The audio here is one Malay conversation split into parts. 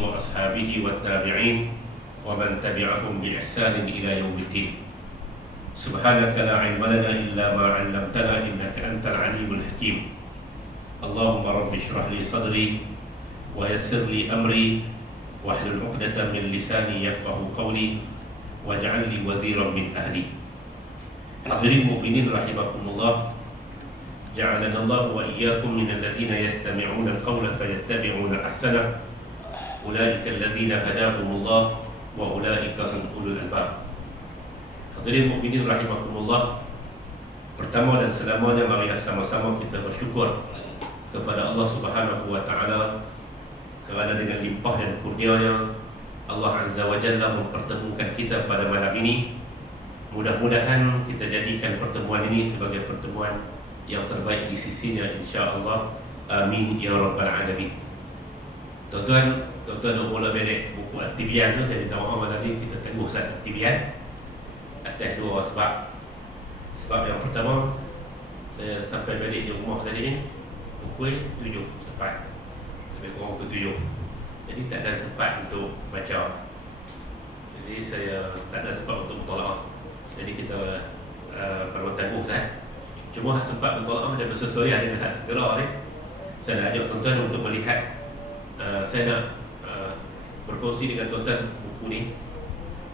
وأصحابه والتابعين ومن تبعهم بإحسان إلى يوم الدين. سبحانك لا علم لنا إلا ما علمتنا إنك أنت العليم الحكيم. اللهم رب اشرح لي صدري ويسر لي أمري واحلل عقدة من لساني يفقه قولي واجعل لي وزيرا من أهلي. Hadirin mukminin rahimakumullah, ja'alana Allah wa iyyakum minal ladzina yastami'una al-qawla fayattabi'una ahsana. Ulaika alladzina hadahumullah wa ulaika hum ulul albab. Hadirin mukminin rahimakumullah, pertama dan selamanya marilah sama-sama kita bersyukur kepada Allah Subhanahu wa taala kerana dengan limpah dan kurnianya Allah Azza wa Jalla mempertemukan kita pada malam ini. Mudah-mudahan kita jadikan pertemuan ini sebagai pertemuan yang terbaik di sisinya, insya-Allah. Amin ya rabbal alamin. Tuan-tuan dah mula beres buku At-Tibyan tu. Saya minta maaf tadi kita tengok Ustaz At-Tibyan atas dua sebab. Sebab yang pertama, saya sampai balik di rumah tadi ni pukul 7 tepat. Lebih kurang pukul 7. Jadi tak ada sempat untuk baca. Jadi saya tak ada sempat untuk mutola'ah. Jadi kita perlu tangguh Ustaz. Cuma sempat mutola'ah dan bersesuai dengan hak segera ni. Saya nak ajak tuan-tuan untuk melihat. Saya nak berkongsi dengan tuan-tuan buku ni.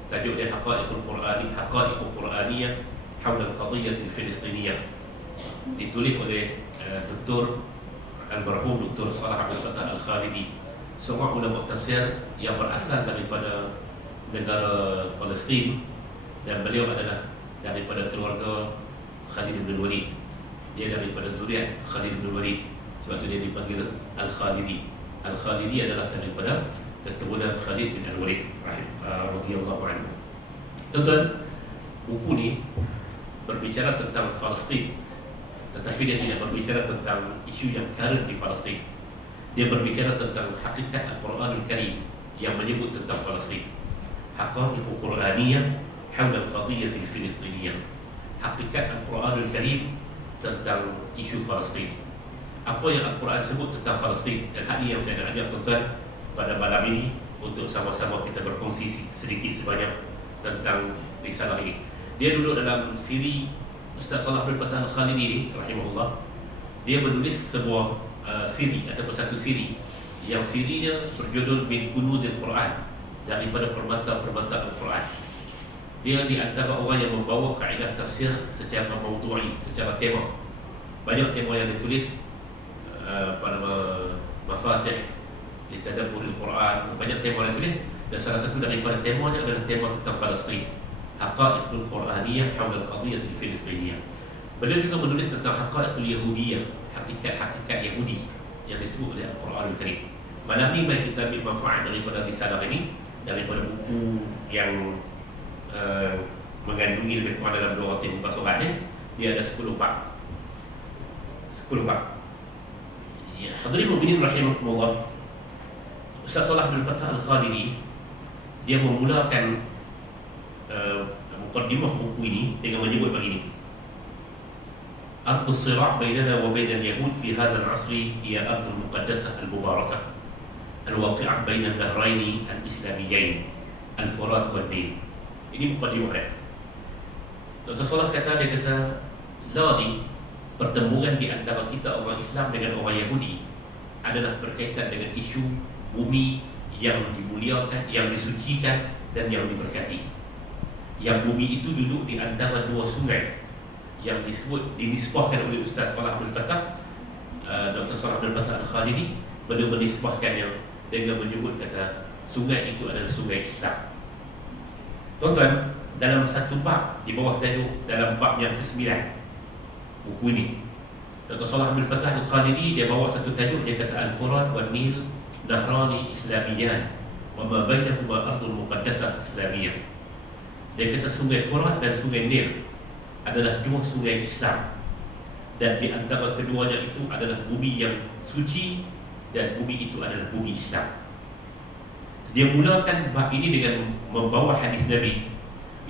Tajuk dia Haqa'iqul Quraniyah Hawla al-Qadiyyah al-Filistiniyah. Ditulis oleh Dr. Al-Marhum Dr. Salah Abdul Fattah Al-Khalidi, seorang ulama tafsir yang berasal daripada negara Palestin, dan beliau adalah daripada keluarga Khalid bin Walid. Dia daripada zuriat Khalid bin Walid, sebab itu dia dipanggil Al-Khalidi. Al-Khalidi adalah daripada keturunan Khalid bin Al-Walid radhiyallahu anhu. Tuan-tuan, buku ni berbicara tentang Palestin, tetapi dia tidak berbicara tentang isu yang current di Palestin. Dia berbicara tentang hakikat Al-Quran Al-Karim yang menyebut tentang Palestin. Haqa'iqul Quraniyah Hawla al-Qadiyyah al-Filistiniyah. Hakikat Al-Quran Al-Karim tentang isu Palestin. Apa yang Al-Quran sebut tentang Palestin. Dan hal ini yang saya nak ajak tuan-tuan pada malam ini untuk sama-sama kita berkongsi sedikit sebanyak tentang risalah ini. Dia duduk dalam siri Ustaz Salah Abdul Fattah Al-Khalidi ni, rahimahullah. Dia menulis sebuah siri ataupun satu siri yang sirinya berjudul Min Kunuzil Quran, daripada permata-permata Al-Quran. Dia di antara orang yang membawa kaedah tafsir secara maudu'i, secara tema. Banyak tema yang ditulis pada Mafatih Litadabbur Al-Quran. Banyak tema yang ditulis, dan salah satu daripada temanya adalah tema tentang Palestin. Haqa'iqul Quraniyah Hawla al-Qadiyyah al-Filistiniyah. Beliau juga menulis tentang Haqa'iqul Yahudiyah, hakikat Yahudi yang disebut oleh Al-Quran Al-Karim. Malam ni mari kita ambil manfaat daripada risalah ini, daripada buku yang mengandungi lebih kurang dalam 200 muka surat ni. Dia ada 10 bab. 10 bab. Ya, hadirin mukminin rahimakumullah. Ustaz Salah bin Fattah Al-Khalidi dia memulakan mukaddimah buku ini dengan menyebut begini: Ardus Sira' bainana wa bainal Yahud fi hadzal 'asri hiya ardul muqaddasah al-mubarakah al-waqi'ah bainal nahraini al-islamiyyain al-Furat wal Nil. Ini mukaddimah dia. Dr. Salah kata, Ladi, pertemuan di antara kita orang Islam dengan orang Yahudi adalah berkaitan dengan isu bumi yang dimuliakan, yang disucikan dan yang diberkati. Yang bumi itu duduk di antara dua sungai yang dinisbahkan oleh Ustaz Salah Abdul Fattah, Dr. Salah Abdul Fattah Al-Khalidi. Beliau menisbahkannya dengan menyebut kata sungai itu adalah sungai Islam. Tuan-tuan, dalam satu bab di bawah tajuk, dalam bab yang ke-9 buku ini, Dr. Salah Abdul Fattah Al-Khalidi dia bawa satu tajuk, dia kata Al-Furat wal Nil Nahrani Islamiyan wa ma bainahuma ardul muqaddasah Islamiyah. Dia kata sungai Furat dan sungai Nil adalah dua sungai Islam, dan di antara keduanya itu adalah bumi yang suci, dan bumi itu adalah bumi Islam. Dia mulakan bab ini dengan membawa hadis Nabi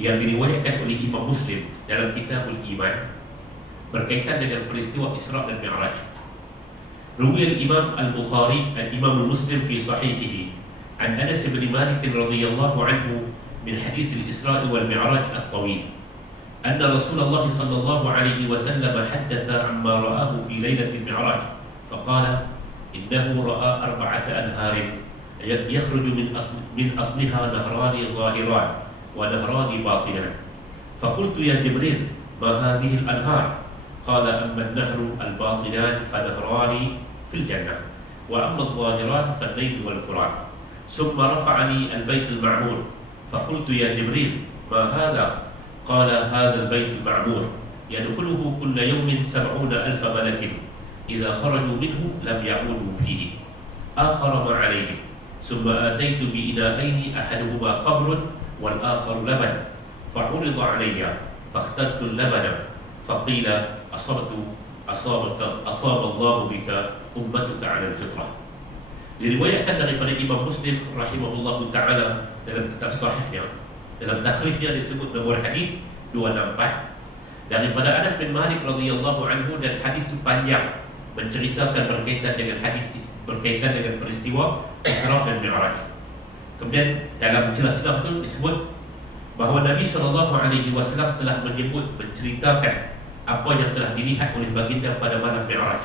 yang diriwayatkan oleh Imam Muslim dalam Kitabul Iman berkaitan dengan peristiwa Isra' dan Mi'raj. Ruwiya Imam Al-Bukhari dan Imam Muslim fi sahihihi عن أنس بن مالك رضي الله عنه من حديث الإسراء والمعراج الطويل أن رسول الله صلى الله عليه وسلم حدث عما رآه في ليلة المعراج فقال إنه رأى 4 أنهار يخرج من أصلها نهران ظاهران ونهران باطنان فقلت يا جبريل ما هذه الأنهار؟ قال أما النهر الباطنان فنهران في الجنة وأما الظاهران فالنيل والفرات ثم رفعني البيت المعمور فقلت يا جبريل ما هذا؟ قال هذا البيت المعمور يدخله كل يوم 70,000 ملك إذا خرجوا منه لم يعودوا فيه آخر ما عليهم ثم آتيت بإناءين أحدهما خمر والآخر لبن فعرض علي فاخترت اللبن فقيل أصاب الله بك أمتك على الفطرة. Diriwayatkan daripada Imam Muslim rahimahullahu ta'ala dalam kitab sahihnya, dalam takhrijnya disebut nombor hadis 264 daripada Anas bin Malik radhiyallahu anhu, dan hadis itu panjang menceritakan berkaitan dengan peristiwa Isra dan Mi'raj. Kemudian dalam celah-celah itu disebut bahawa Nabi SAW telah menceritakan apa yang telah dilihat oleh baginda pada malam Mi'raj.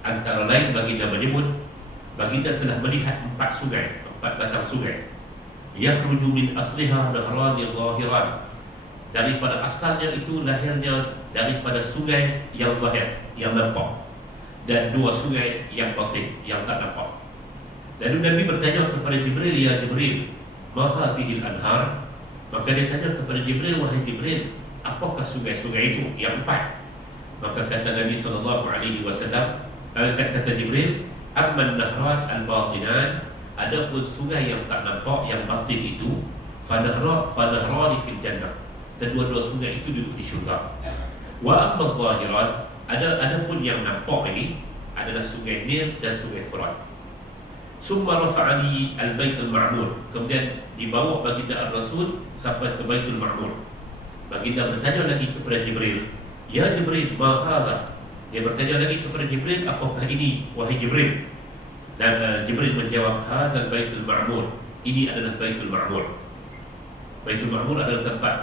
Antara lain baginda menyebut baginda telah melihat 4 batang sungai. Yakhruju min asliha nahrani zahiran. Daripada asalnya itu lahirnya daripada sungai yang zahir, yang nampak, dan 2 sungai yang batin, yang tak nampak. Lalu Nabi bertanya kepada Jibril, ya Jibril, ma hadhil anhar? Maka dia tanya kepada Jibril, wahai Jibril, apakah sungai-sungai itu yang 4? Maka kata Nabi SAW, kata Jibril, amman nahran al-batinan, adapun sungai yang tak nampak, yang batin itu, fanahrani fil jannah, kedua-dua sungai itu duduk di syurga. Wa amma zahiran, adapun yang nampak ini adalah sungai Nil dan sungai Furat. Summa rafa'ani al-Baitul Ma'mur, kemudian dibawa baginda Rasul sampai ke Baitul Ma'mur. Baginda bertanya lagi kepada Jibril, ya Jibril, ma hadha? Dia bertanya lagi kepada Jibril, apakah ini wahai Jibril? Dan Jibril menjawab, hadzal Baitul Ma'mur, ini adalah Baitul Ma'mur. Baitul Ma'mur adalah tempat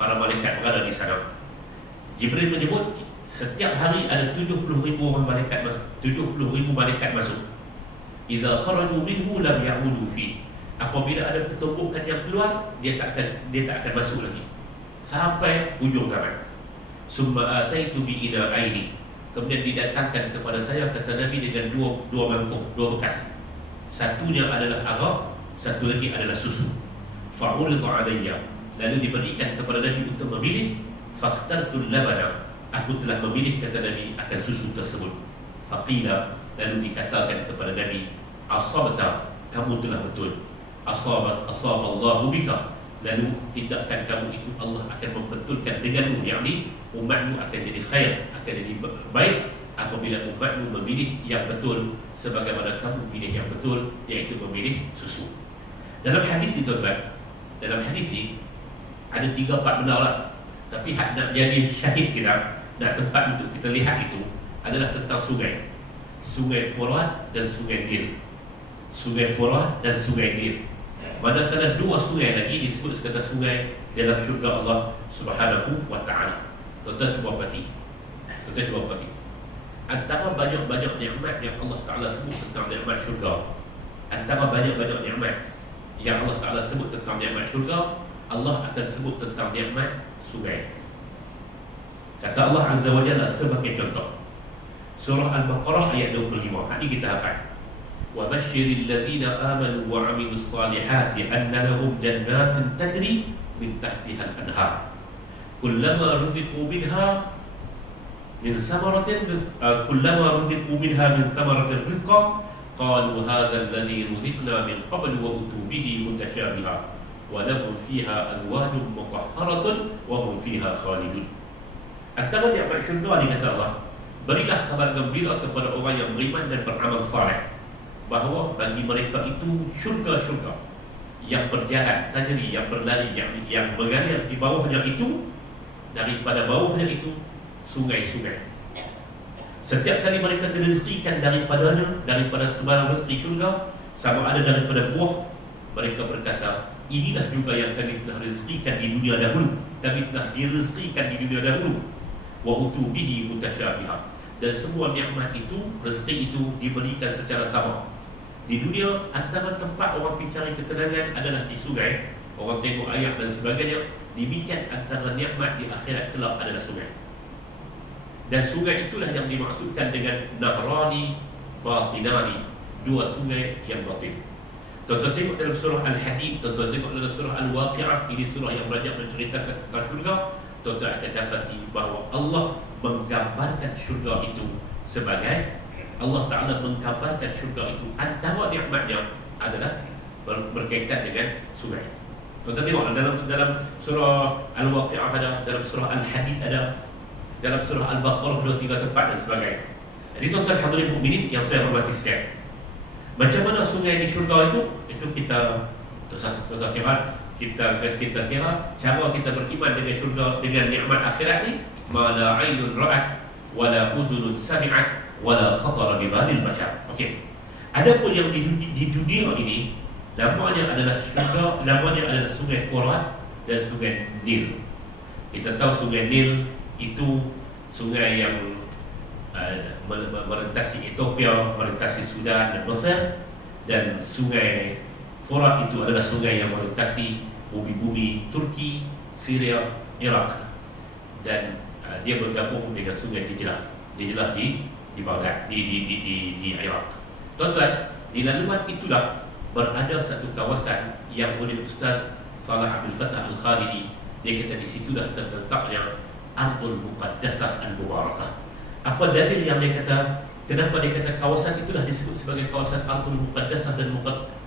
para malaikat berada di sana. Jibril menyebut setiap hari ada 70,000 malaikat masuk. 70,000 malaikat masuk. Idza kharaju minhu lam ya'udu fi. Apabila ada ketumpukan yang keluar, dia tak akan masuk lagi sampai ujung zaman. Summa ataitu bi ina'aini, kemudian didatangkan kepada saya, kata Nabi, dengan dua mangkuk, 2 bekas. Satunya adalah arak, satu lagi adalah susu. Fa'ulidha alayya, lalu diberikan kepada Nabi untuk memilih. Fakhtartul labana, aku telah memilih, kata Nabi, akan susu tersebut. Faqila, lalu dikatakan kepada Nabi, asabta, kamu telah betul. Asaballahu bika, lalu tindakan kamu itu Allah akan membetulkan denganmu, yakni umatmu akan jadi khair, akan jadi baik apabila umatmu memilih yang betul sebagaimana kamu pilih yang betul, iaitu memilih susu. Dalam hadis ni tuan-tuan, dalam hadis ni ada 3-4 benda lah, tapi hak nak jadi syahid kita, nak tempat untuk kita lihat itu adalah tentang sungai. Sungai Furat dan Sungai Nil. Sungai Furat dan Sungai Nil. Manakala 2 sungai lagi disebut sekadar sungai dalam syurga Allah Subhanahu wa ta'ala. Tuan-tuan cuba perhati. Antara banyak-banyak nikmat yang Allah Ta'ala sebut tentang nikmat syurga, antara banyak-banyak nikmat yang Allah Ta'ala sebut tentang nikmat syurga, Allah akan sebut tentang nikmat sungai. Kata Allah Azza wa Jalla sebagai contoh, Surah Al-Baqarah ayat 25. Ini kita hafal. Wa basyiril ladzina amanu wa 'amilus salihati anna lahum jannatin tajri min tahtiha al-anhar. Kullama ruziqu minha min samaratin rizqa qalu hadha alladhi ruziqna min qablu wa utu bihi mutasyabiha wa lahum fiha azwajun mutahharatun wa hum fiha khalidun. Antara nikmat syurga ni, kata Allah, berilah kabar gembira kepada orang yang beriman dan beramal saleh, bahawa bagi mereka itu syurga-syurga yang berjalan, tajri, yang berlari, yang mengalir di bawahnya itu, daripada bawahnya itu sungai-sungai. Setiap kali mereka direzekikan daripada sebarang rezeki syurga, sama ada daripada buah, mereka berkata, inilah juga yang kami telah rezekikan di dunia dahulu, kami telah direzekikan di dunia dahulu. Wa utubihi mutasyabiha, dan semua nikmat itu, rezeki itu diberikan secara sama. Di dunia, antara tempat orang pergi cari ketenangan adalah di sungai, orang tengok ayat dan sebagainya. Demikian antara nikmat di akhirat kelak adalah sungai. Dan sungai itulah yang dimaksudkan dengan nahrani batinani, dua sungai yang batin. Tuan-tuan tengok dalam surah Al-Hadid, tuan-tuan tengok dalam surah Al-Waqi'ah, ini surah yang banyak menceritakan tentang syurga. Tuan-tuan akan dapati bahawa Allah menggambarkan syurga itu sebagai, Allah Ta'ala menggambarkan syurga itu, antara nikmatnya adalah berkaitan dengan sungai. Tuan-tuan tengok dalam surah Al-Waqi'ah ada, dalam surah Al-Hadid ada, dalam surah Al-Baqarah 2-3 tempat dan sebagainya. Jadi tuan-tuan hadirin mukminin yang saya hormati sekalian, macam mana sungai di syurga itu kita kira cara kita beriman dengan syurga, dengan nikmat akhirat ni, ma la ainun ra'at wa la uzunun sami'at wa la khatara bi balil bashar. Okey. Adapun yang di dunia ini, namanya adalah syurga, namanya adalah sungai Furat dan sungai Nil. Kita tahu sungai Nil itu sungai yang melintasi Ethiopia, melintasi Sudan dan Mesir, dan sungai Furat itu adalah sungai yang melintasi bumi-bumi Turki, Syria, Iraq, dan dia bergabung dengan sungai Dijlah di Baghdad, di Iraq. Tuan-tuan, di laluan itulah berada satu kawasan yang oleh Ustaz Salah Abdul Fattah Al-Khalidi, dia kata di situlah terletaknya Ardul Muqaddasah Al-Mubarakah. Apa dalil yang dia kata, kenapa dia kata kawasan itulah disebut sebagai kawasan Ardul Muqaddasah dan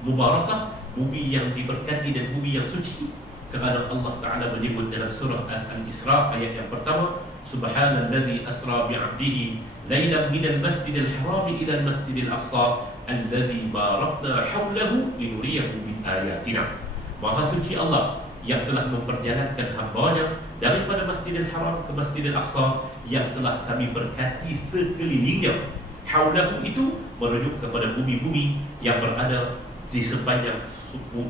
Mubarakah, bumi yang diberkati dan bumi yang suci? Kerana Allah Ta'ala menyebut dalam surah Al-Isra ayat yang pertama, Subhanallazi asra bi'abdihi laylan minal masjidil harami ila al-masjidil aqsa alladzi barakna hawlahu linuriyahu min ayatina. Maha suci Allah yang telah memperjalankan hamba-Nya daripada Masjidil Haram ke Masjidil Aqsa yang telah kami berkati sekelilingnya. Haulahu itu merujuk kepada bumi-bumi yang berada di sepanjang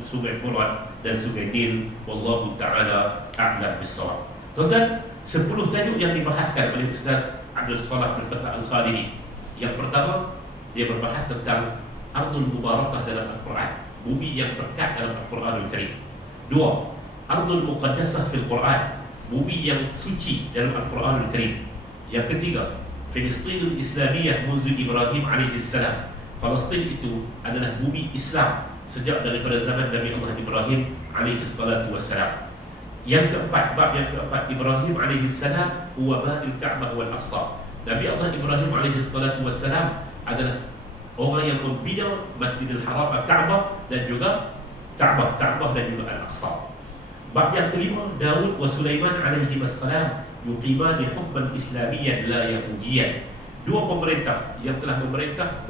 sungai Furat dan sungai Nil. Wallahu ta'ala a'lam bis-shawab. Tuan-tuan, 10 tajuk yang dibahaskan oleh Ustaz Abdul Salah Abdul Fattah Al-Khalidi. Yang pertama, dia berbahas tentang Ardul Mubarakah dalam Al-Quran, bumi yang berkat dalam Al-Quranul Karim. 2, Ardul Muqaddasah fil Quran, bumi yang suci dalam Al-Quranul Karim. Yang ketiga, Filistinul Islamiyah munzu Ibrahim alaihissalam. Palestin itu adalah bumi Islam sejak daripada zaman Nabi Allah Ibrahim alaihissalatu wassalam. Yang keempat, bab yang keempat, Ibrahim alaihissalam huwa ba'il Ka'bah wal Aqsa. Nabi Allah Ibrahim alaihissalatu wassalam adalah orang yang membina Masjidil Haram Al-Ka'bah dan juga Ka'bah dan juga Al-Aqsa. Bab yang kelima, Daud wa Sulaiman alaihi wassalam yuqimani hukman islamiyyan la yahudiyyan. Dua pemerintah yang telah memerintah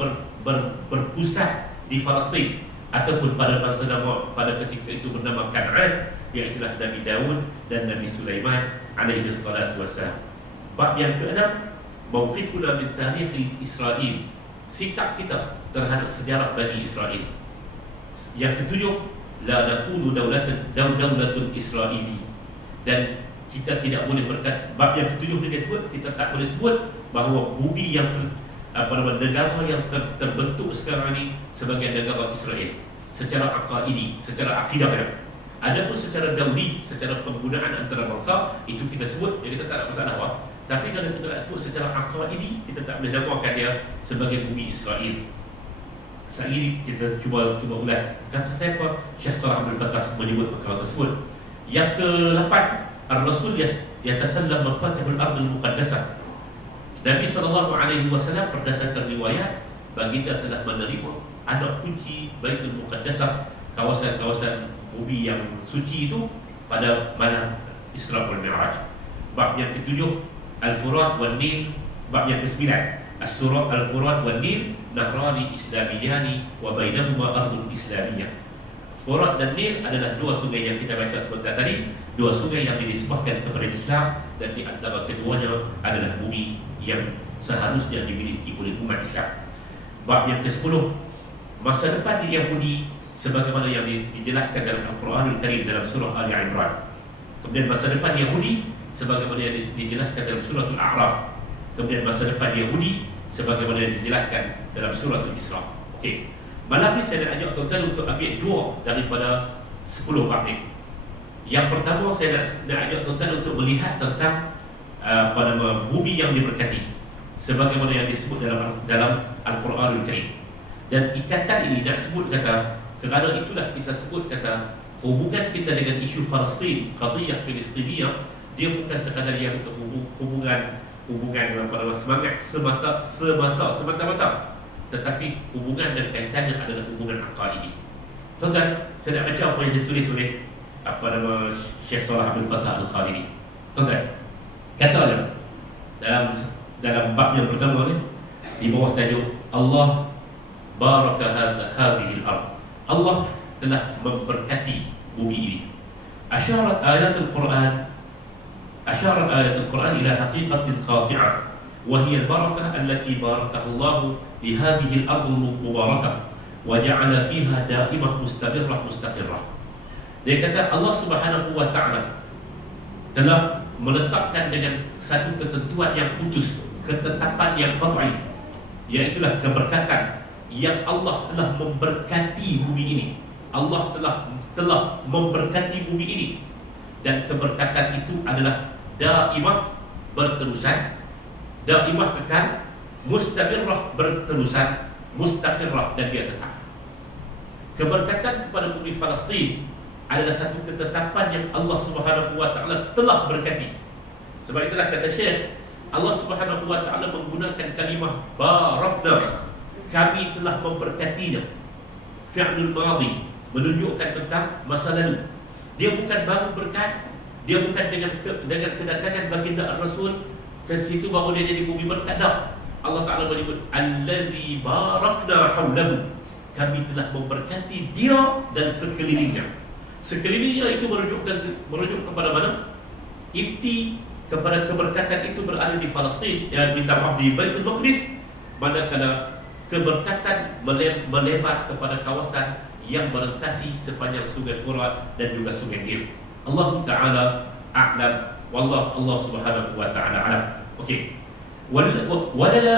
berpusat di Palestin ataupun pada masa pada ketika itu bernama Kan'an, iaitu Nabi Daud dan Nabi Sulaiman alaihi salatu wassalam. Bab yang keenam, mauqifuna min tarikh Israel, sikap kita terhadap sejarah Bani Israel. Yang ketujuh, la nakhulu daulatun Israeli, dan kita tidak boleh berkata, bab yang ketujuh dia sebut, kita tak boleh sebut bahawa bumi yang negara yang terbentuk sekarang ini sebagai negara Israel secara aqaidi, secara akidahnya. Adapun secara dauli, secara penggunaan antarabangsa, itu kita sebut, kita tak ada masalah apa. Tapi kalau kita nak sebut secara aqaidi, kita tak boleh namakan dia sebagai bumi Israel. Saat ini kita cuba ulas. Kata saya apa? Syekh Salah Abdul Fattah menyebut perkara tersebut. Yang ke-8, Ar-Rasul yatasallam mafatihul ardul muqaddasah. Nabi SAW berdasarkan riwayat, baginda telah menerima anak kunci Baitul Muqaddasah, kawasan-kawasan bumi yang suci itu, pada malam Isra wal Mi'raj. Bab yang ke-7, Al-Furat wal Nil. Bab yang ke-9, As-Surat Al-Furat wal Nil nahrani islamiyani wa bainahuma ardul islamiyah. Furat dan Nil adalah dua sungai yang kita baca sebentar tadi, dua sungai yang dinisbahkan kepada Islam, dan di antara keduanya adalah bumi yang seharusnya dimiliki oleh umat Islam. Bab yang ke-10, masa depan Yahudi sebagaimana yang dijelaskan dalam Al-Quranul Karim dalam surah Ali Imran. Kemudian masa depan Yahudi sebagaimana yang dijelaskan dalam surah Al-A'raf. Kemudian masa depan Yahudi sebagaimana yang dijelaskan dalam surah Al-Isra. Okey. Malam ni saya nak ajak tuan-tuan untuk ambil 2 daripada 10 bab ni. Yang pertama saya nak ajak tuan-tuan untuk melihat tentang bumi yang diberkati sebagaimana yang disebut dalam Al-Quranul Karim. Dan ikatan ini nak sebut kata, kerana itulah kita sebut kata hubungan kita dengan isu Palestin, qadiyah Filistiniyah, dia bukan sekadar yang hubungan semangat semata-mata, tetapi hubungan dan kaitannya adalah hubungan aqaidi. Tuan-tuan, saya nak baca apa yang ditulis oleh Syekh Salah Abdul Fattah Al-Khalidi. Tuan-tuan, kata dalam bab yang pertama ni, di bawah tajuk Allah baraka hadhihi al-ard, Allah telah memberkati bumi ini. Asyarat ayat Al-Quran ila haqiqatin khati'ah, wa hiya al-barakah allati barakaha Allah li hadhihi al-ard al-mubarakah wa ja'ala fiha da'imah mustaqirrah. Dia kata Allah Subhanahu wa ta'ala telah meletakkan dengan satu ketentuan yang putus, ketetapan yang qat'i, iaitulah keberkatan yang Allah telah memberkati bumi ini. Allah telah memberkati bumi ini, dan keberkatan itu adalah daimah, berterusan, daimah kekal, mustamirrah, berterusan, mustaqirrah, dan dia tetap. Keberkatan kepada bumi Palestin adalah satu ketetapan yang Allah Subhanahu wa ta'ala telah berkati. Sebab itulah kata Syekh, Allah Subhanahu wa ta'ala menggunakan kalimah barakna, kami telah memberkatinya. Fi'lul madhi menunjukkan tentang masa lalu. Dia bukan baru berkat, dia bukan dengan kedatangan baginda Rasul ke situ baru dia jadi bumi berkat. Dah, Allah Ta'ala menyebut allazi barakna haulahu, kami telah memberkati dia dan sekelilingnya. Sekelilingnya itu merujuk kepada mana? Inti kepada keberkatan itu berada di Palestin, yang minta maaf di Baitul Maqdis, manakala keberkatan melebar kepada kawasan yang merentasi sepanjang sungai Furat dan juga sungai Nil. Allah Ta'ala a'lam, wallah, Allah Subhanahu wa ta'ala a'lam. Okey. Wala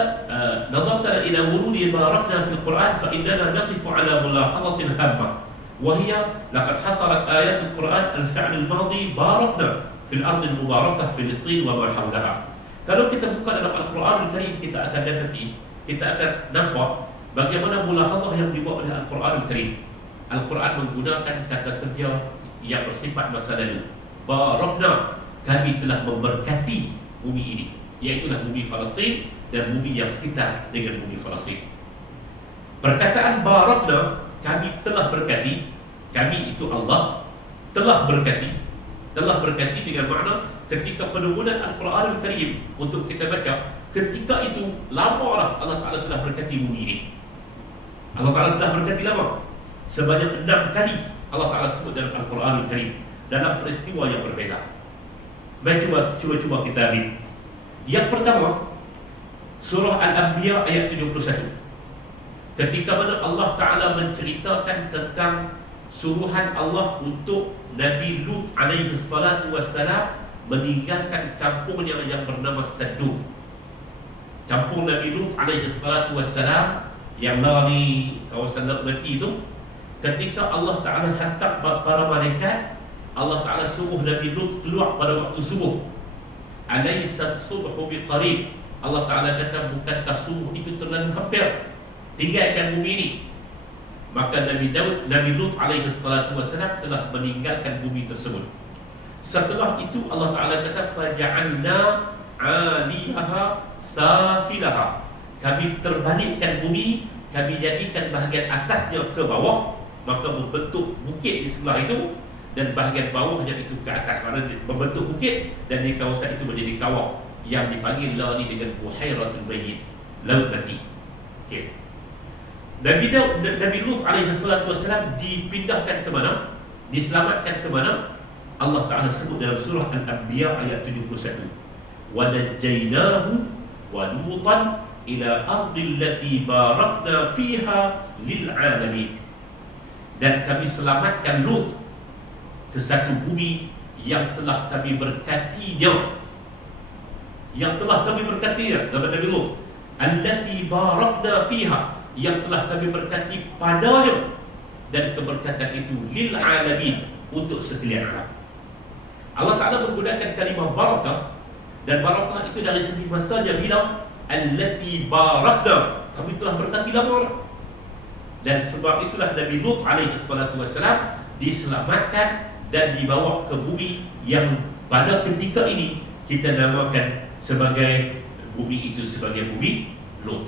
nadartana ila wurudi barakna fil Quran fa innana naqifu ala mulahadatin hamma, wa hiya laqad hasarat ayat al-Quran al-fi'l al-madi barakna fil ardh al-mubarakah Filistin wa ma hawlaha. Kalau kita buka dalam Al-Quran Al-Karim, kita akan dapati, kita akan nampak bagaimana mulahadzah yang dibuat oleh Al-Quran Al-Karim. Al-Quran menggunakan kata kerja yang bersifat masa lalu. Barakna, kami telah memberkati bumi ini, iaitulah bumi Palestin dan bumi yang sekitar dengan bumi Palestin. Perkataan barakna, kami telah berkati, kami itu Allah telah berkati dengan makna ketika penurunan Al-Quran Al-Karim untuk kita baca, ketika itu lama dah Allah Ta'ala telah berkati bumi ini. Allah Ta'ala telah berkati lama, sebanyak 6 kali Allah Ta'ala sebut dalam Al-Quran Al-Karim dalam peristiwa yang berbeza. Mari cuba kita ambil. Yang pertama, surah Al-Anbiya ayat 71. Ketika mana Allah Ta'ala menceritakan tentang suruhan Allah untuk Nabi Lut alaihi salatu wassalam meninggalkan kampungnya yang bernama Saddum. Kampung Nabi Lut alaihi salatu wassalam yang lari kawasan mati itu, ketika Allah Ta'ala hantar para malaikat, Allah Ta'ala suruh Nabi Lut keluar pada waktu subuh. Alaysa subhu biqarib, Allah Ta'ala kata, bukankah subuh itu terlalu hampir, tinggalkan bumi ini. Maka Nabi Lut alaihi salatu wassalam telah meninggalkan bumi tersebut. Setelah itu Allah Ta'ala kata, faja'alna 'aliyaha safilaha, kami terbalikkan bumi, kami jadikan bahagian atasnya ke bawah, maka membentuk bukit di sebelah itu, dan bahagian bawahnya itu ke atas, maknanya membentuk bukit, dan di kawasan itu menjadi kawah yang dipanggil lari dengan Buhairatul Mayyit, laut mati. Okey. Nabi Lut alaihi salatu wassalam dipindahkan ke mana? Diselamatkan ke mana? Allah Ta'ala sebut dalam surah Al-Anbiya ayat 71. Wa najjaynahu wa Lutan ila ardil lati barakna fiha lil alamin. Dan kami selamatkan Lut ke satu bumi yang telah kami berkatinya, kepada Nabi Lut, allati barakna fiha, yang telah kami berkati padanya, dan keberkatan itu lil alamin, untuk sekalian alam. Allah Ta'ala menggunakan kalimah barakah, dan barakah itu dari segi masanya bilang allati barakna, kami telah berkati lama. Dan sebab itulah Nabi Lut alaihi salatu wassalam diselamatkan dan dibawa ke bumi yang pada ketika ini kita namakan sebagai bumi itu sebagai bumi Lut,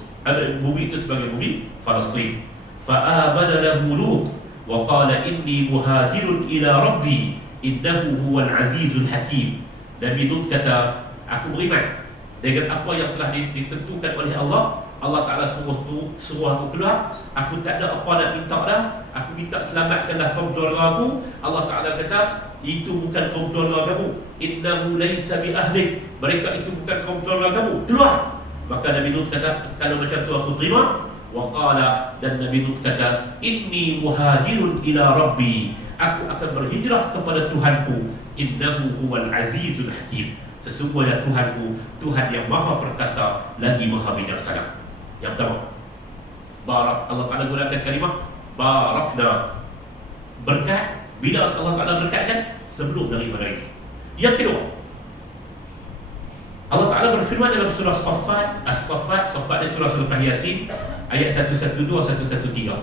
bumi itu sebagai bumi Palestin. Fa'amana lahu Lut wa qala inni muhajirun ila rabbi innahu huwal azizul hakim. Nabi Lut kata, aku beriman dengan apa yang telah ditentukan oleh Allah. Allah Ta'ala suruh aku keluar, aku tak ada apa nak minta dah, aku minta selamatkanlah kaum keluarga aku. Allah Ta'ala kata, itu bukan kaum keluarga kamu, innahu laysa bi ahlik, mereka itu bukan kaum keluarga kamu, keluar. Maka Nabi Lut kata, kalau macam tu aku terima. Wa qala, dan Nabi Lut kata, inni muhajirun ila rabbi, aku akan berhijrah kepada Tuhanku, innahu huwal azizul hakim, sesungguhnya Tuhanku, Tuhan yang maha perkasa lagi maha bijaksana. Yang pertama, barak, Allah Ta'ala gunakan kalimah barakna, berkat. Bila Allah Ta'ala berkatkan sebelum daripada ini. Yang kedua, Allah Ta'ala berfirman dalam surah Saffat, Saffat di surah selepas Yasin, ayat 112, 113.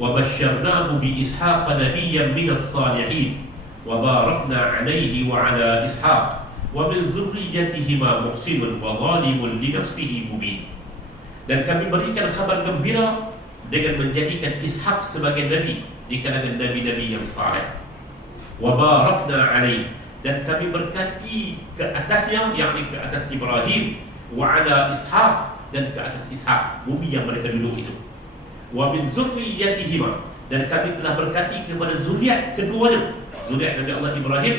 Wa basyarnahu bi ishaqa nabiyyan minas salihin wa barakna alaihi wa ala ishaq wa min dzurriyyatihima muhsinun wa zalimun li nafsihi mubin. Dan kami berikan kabar gembira dengan menjadikan Ishaq sebagai nabi di kalangan nabi-nabi yang saleh. Wa barakna alaihi, dan kami berkati ke atasnya, yakni ke atas Ibrahim, wa ala Ishaq, dan ke atas Ishaq, bumi yang mereka duduk itu. Wa min zurriyyatihima, dan kami telah berkati kepada zuriat keduanya, zuriat Nabi Allah Ibrahim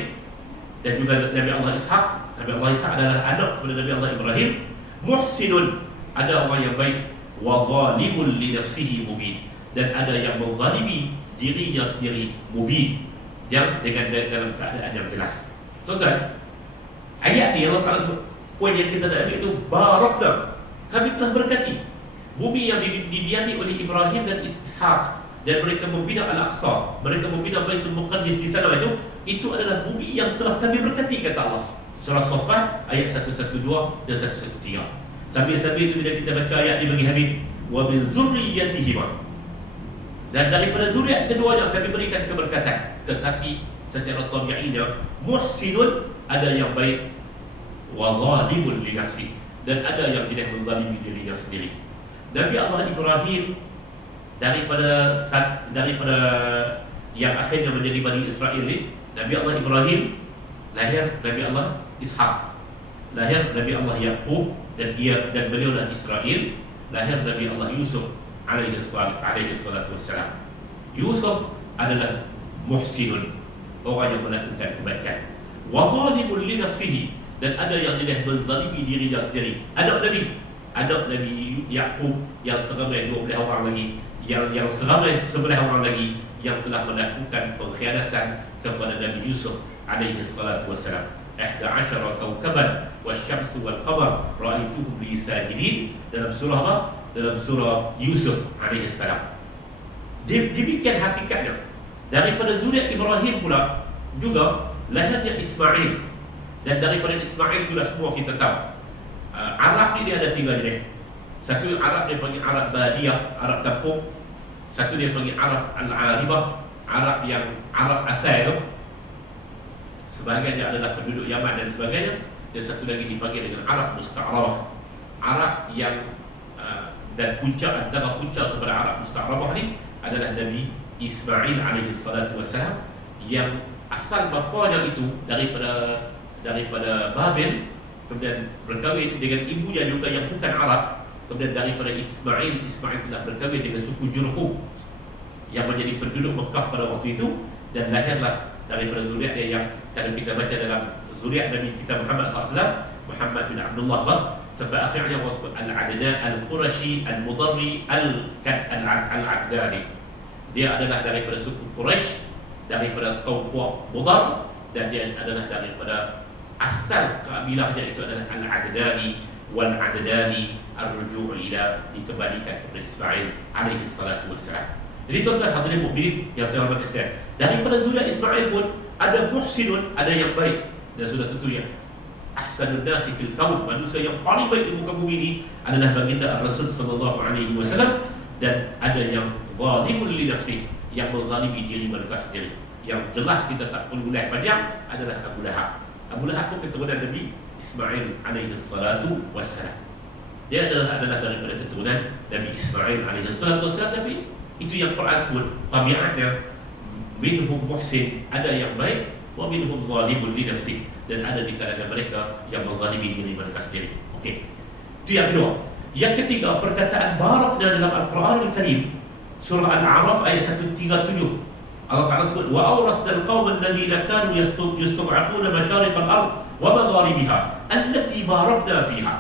dan juga Nabi Allah Ishaq. Nabi Allah Ishaq adalah anak kepada Nabi Allah Ibrahim. Muhsinun, ada orang yang baik, wa zalimun li nafsihi mubin, dan ada yang menzalimi dirinya sendiri, mubin, yang dengan dalam keadaan yang jelas. Tuan-tuan, ayat ni Allah Ta'ala sebut, poin yang kita nak ambil itu barakna, kami telah berkati bumi yang didiami oleh Ibrahim dan Ishaq, dan mereka membina Al-Aqsa, mereka membina Baitul Muqaddis di sana. Itu adalah bumi yang telah kami berkati, kata Allah. Surah Saffat ayat 112 dan 113. Sambil-sambil itu bila kita baca ayat ini bagi habis, wa min zurriyyatihima, dan daripada zuriat keduanya kami berikan keberkatan. Tetapi secara tabi'inya, muhsinun, ada yang baik, wa zalimun li nafsi, dan ada yang tidak menzalimi dirinya sendiri. Nabi Allah Ibrahim daripada yang akhirnya menjadi Bani Israel ni, Nabi Allah Ibrahim lahir Nabi Allah Ishaq, lahir Nabi Allah Yaqub, dan beliaulah Israel, lahir Nabi Allah Yusuf alaihi salatu wassalam. Yusuf adalah muhsinun, orang yang melakukan kebaikan. Wa zalimun li nafsihi, dan ada yang tidak menzalimi dirinya sendiri. Anak Nabi Yaqub yang seramai 12 orang lagi, yang seramai 11 orang lagi yang telah melakukan pengkhianatan kepada Nabi Yusuf alaihi salatu wassalam. 11 kaukaban wasyamsu wal qamar ra'aituhum li sajidin, dalam surah apa? Dalam surah Yusuf alaihi salam. Demikian hakikatnya. Daripada zuriat Ibrahim pula juga lahirnya Ismail, dan daripada Ismail itulah semua kita tahu. Arab ni dia ada 3 jenis. Satu Arab dia panggil Arab Badiah, Arab kampung. Satu dia panggil Arab Al-Aribah, Arab yang Arab asal tu, sebahagiannya adalah penduduk Yaman dan sebagainya. Dan satu lagi dipanggil dengan Arab Musta'arabah, Arab yang dan antara punca kepada Arab Musta'arabah ni adalah Nabi Ismail alaihi salatu wassalam, yang asal bapanya itu daripada Babel, kemudian berkahwin dengan ibunya juga yang bukan Arab. Kemudian daripada Ismail telah berkahwin dengan suku Jurhum yang menjadi penduduk Mekah pada waktu itu, dan lahirlah daripada zuriat dia yang kalau kita baca dalam zuriat Nabi kita Muhammad SAW, Muhammad bin Abdullah Sampai akhirnya Allah sebut Al-Adnan Al-Qurashi Al-Mudarri Al-Adnani. Dia adalah daripada suku Quraisy, daripada kaum Mudar, dan dia adalah daripada asal kabilahnya itu adalah Al-Adnani wal-Adnani ar-ruju' ila, dikembalikan kepada Ismail alaihi salatu wassalam. Jadi tuan-tuan hadirin mukminin yang saya hormati sekalian, daripada zuriat Ismail pun ada muhsinun, ada yang baik, dan sudah tentu ya ahsanun nasi fil kaun, manusia yang paling baik di muka bumi ini adalah baginda Rasul sallallahu alaihi wasallam, dan ada yang zalimun li nafsi, yang menzalimi diri mereka sendiri. Yang jelas kita tak perlu ulas panjang adalah Abu Lahab. Abu Lahab pun keturunan Nabi Ismail alaihi salatu wassalam. Dia adalah daripada keturunan Nabi Ismail alaihi salatu wassalam, tapi itu yang Quran sebut tabiatnya minhum muhsin, ada yang baik, wa minhum zalimun li nafsi, dan ada di kalangan mereka yang menzalimi diri mereka sendiri. Okey. Itu yang kedua. Yang ketiga, perkataan barakna dalam Al-Quran Al-Karim, surah Al-A'raf ayat 137. Allah Ta'ala sebut wa awrasna al-qauma alladhina kanu yastad'afuna masyarik al-ard wa magharibiha allati barakna fiha.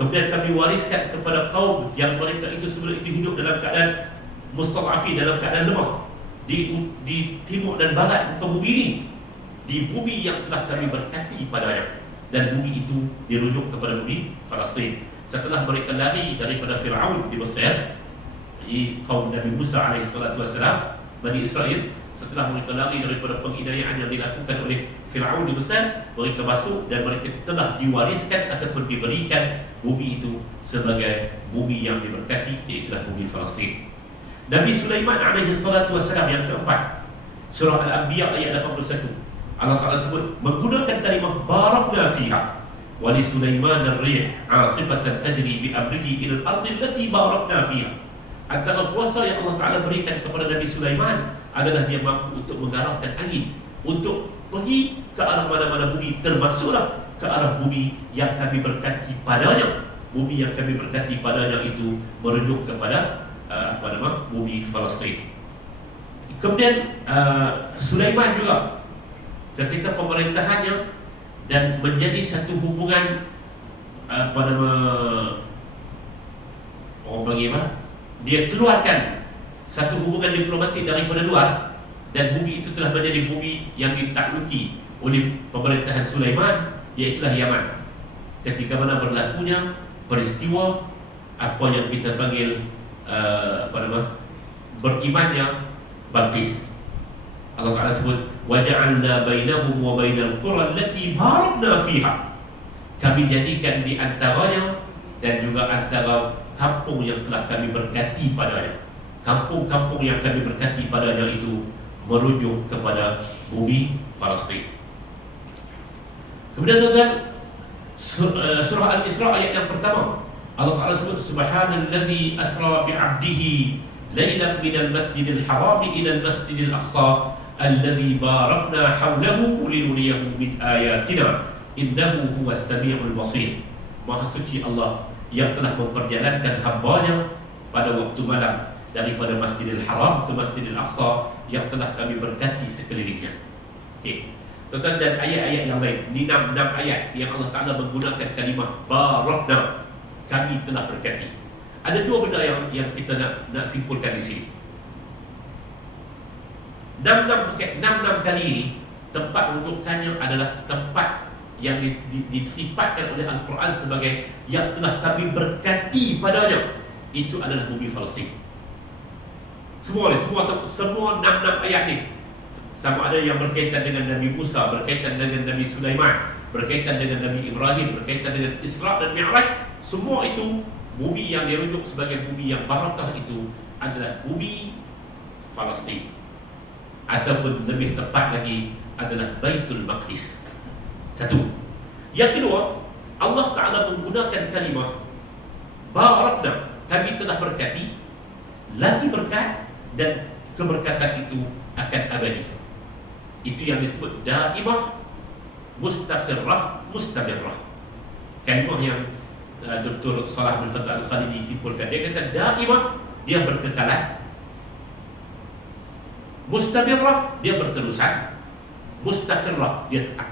Kemudian kami wariskan kepada kaum yang mereka itu sebelum itu hidup dalam keadaan mustad'afin, dalam keadaan lemah di timur dan barat muka bumi ini, di bumi yang telah kami berkati padanya, dan bumi itu dirujuk kepada bumi Palestin. Setelah mereka lari daripada Fir'aun di Mesir, kaum Nabi Musa alaihi salatu wassalam, Bani Israel, setelah mereka lari daripada penginayaan yang dilakukan oleh Fir'aun di Mesir, mereka masuk dan mereka telah diwariskan ataupun diberikan bumi itu sebagai bumi yang diberkati, iaitu bumi Palestin. Nabi Sulaiman alaihi salatu wassalam yang keempat, surah Al-Anbiya ayat 81, Allah Ta'ala sebut menggunakan kalimah barakna fiha wa li Sulaiman ar-rih 'asifatan tajri bi amrihi ila al-ardi allati barakna fiha. Antara kuasa yang Allah Ta'ala berikan kepada Nabi Sulaiman adalah dia mampu untuk mengarahkan angin untuk pergi ke arah mana-mana bumi, termasuklah ke arah bumi yang kami berkati padanya. Bumi yang kami berkati padanya itu merujuk kepada bumi Palestin. Kemudian Sulaiman juga ketika pemerintahannya dan menjadi satu hubungan orang panggil apa? Dia keluarkan satu hubungan diplomatik daripada luar, dan bumi itu telah menjadi bumi yang ditakluki oleh pemerintahan Sulaiman, iaitulah Yaman. Ketika mana berlakunya peristiwa apa yang kita panggil berimannya Balqis. Allah Ta'ala sebut waja'alna bainahum wa bainal qura allati barakna fiha. Kami jadikan di antaranya dan juga antara kampung yang telah kami berkati padanya. Kampung-kampung yang kami berkati padanya itu merujuk kepada bumi Palestin. Kemudian tuan-tuan, surah Al-Isra ayat yang pertama, Allah Ta'ala sebut subhanallazi asra bi'abdihi lailan minal masjidil haram ila al-masjidil aqsa alladzi barakna hawlahu linuriyahu min ayatina innahu huwas samiul basir. Maha suci Allah yang telah memperjalankan hamba-Nya pada waktu malam daripada Masjidil Haram ke Masjidil Aqsa yang telah kami berkati sekelilingnya. Okey. Tuan-tuan, dan ayat-ayat yang lain, ini 6 ayat yang Allah Ta'ala menggunakan kalimah barakna, kami telah berkati. Ada dua benda yang kita nak simpulkan di sini. 6 kali ini tempat rujukannya adalah tempat yang disifatkan oleh Al-Quran sebagai yang telah kami berkati padanya. Itu adalah bumi Palestin. Semua 6 ayat ni, sama ada yang berkaitan dengan Nabi Musa, berkaitan dengan Nabi Sulaiman, berkaitan dengan Nabi Ibrahim, berkaitan dengan Isra dan Mi'raj, semua itu bumi yang dirujuk sebagai bumi yang barakah itu adalah bumi Palestin, ataupun lebih tepat lagi adalah Baitul Maqdis. Satu. Yang kedua, Allah Ta'ala menggunakan kalimah barakna, kami telah berkati, lagi berkat, dan keberkatan itu akan abadi. Itu yang disebut daimah, mustaqirrah, mustamirrah. Kalimah yang Dr. Salah bin Fattah Al-Khalidi timpulkan, dia kata daimah, dia berkekalan, mustamirrah, dia berterusan, mustaqirrah, dia tetap.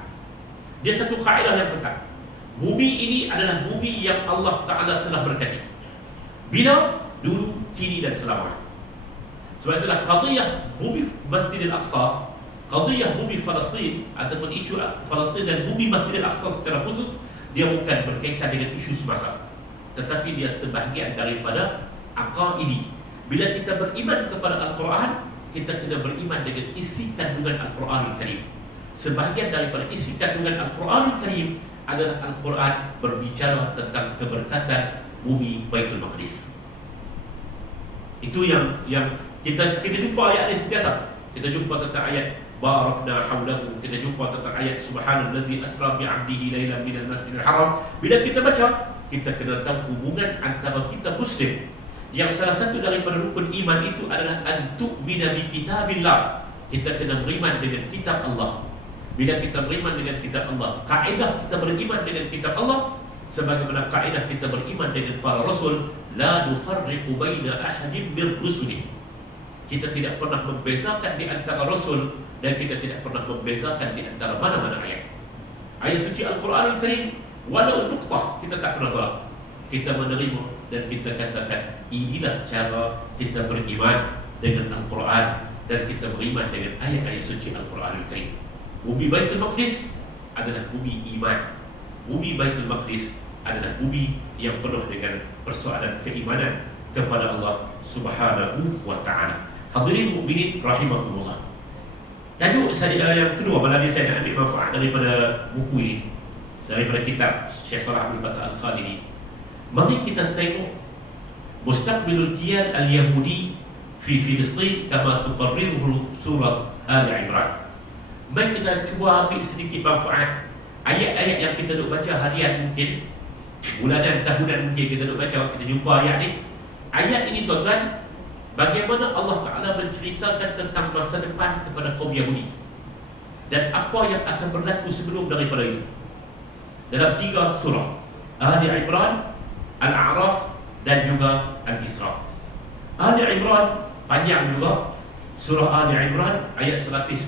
Dia satu kaedah yang tetap. Bumi ini adalah bumi yang Allah Ta'ala telah berkati. Bila? Dulu, kini dan selamanya. Sebab itulah qadiyah bumi Masjidil Aqsa, qadiyah bumi Palestin ataupun isu Palestin dan bumi Masjidil Aqsa secara khusus, dia bukan berkaitan dengan isu semasa, tetapi dia sebahagian daripada aqaidi. Bila kita beriman kepada Al-Quran, kita kena beriman dengan isi kandungan Al-Quranul Karim. Sebahagian daripada isi kandungan Al-Quranul Karim adalah Al-Quran berbicara tentang keberkatan bumi Baitul Maqdis. Itu yang kita jumpa ayat ini sentiasa. Kita jumpa tentang ayat barakna haulahu, kita jumpa tentang ayat subhanallazi asra bi 'abdihi lailan minal masjidil haram. Bila kita baca, kita kena tahu hubungan antara kita Muslim, yang salah satu daripada rukun iman itu adalah an-tu'mina bi kitabillah. Kita kena beriman dengan kitab Allah. Bila kita beriman dengan kitab Allah, kaedah kita beriman dengan kitab Allah sebagaimana kaedah kita beriman dengan para rasul, la nufarriqu baina ahadin min rusuli. Kita tidak pernah membezakan di antara rasul, dan kita tidak pernah membezakan di antara mana-mana ayat. Ayat suci Al-Quranul Karim, walau nuqtah, kita tak pernah tolak. Kita menerima dan kita katakan, inilah cara kita beriman dengan Al-Quran, dan kita beriman dengan ayat-ayat suci Al-Quranul Karim. Bumi Baitul Maqdis adalah bumi iman. Bumi Baitul Maqdis adalah bumi yang penuh dengan persoalan keimanan kepada Allah Subhanahu wa ta'ala. Hadirin mukminin rahimakumullah. Tajuk saya yang kedua, malam ini saya nak ambil manfaat daripada buku ini, daripada kitab Syekh Salah Abdul Fattah Al-Khalidi. Mari kita tengok mustaqbilul kiyan al-Yahudi fi Filistin kama tuqarriruhu surah Ali Imran. Mari kita cuba ambil sedikit manfaat ayat-ayat yang kita duk baca harian, mungkin bulanan, tahunan, mungkin kita duk baca, kita jumpa ayat ni. Ayat ini tuan-tuan, bagaimana Allah Ta'ala menceritakan tentang masa depan kepada kaum Yahudi dan apa yang akan berlaku sebelum daripada itu dalam 3 surah, Ali Imran, Al-A'raf dan juga Al-Isra. Ali Imran panjang juga. Surah Ali Imran ayat 110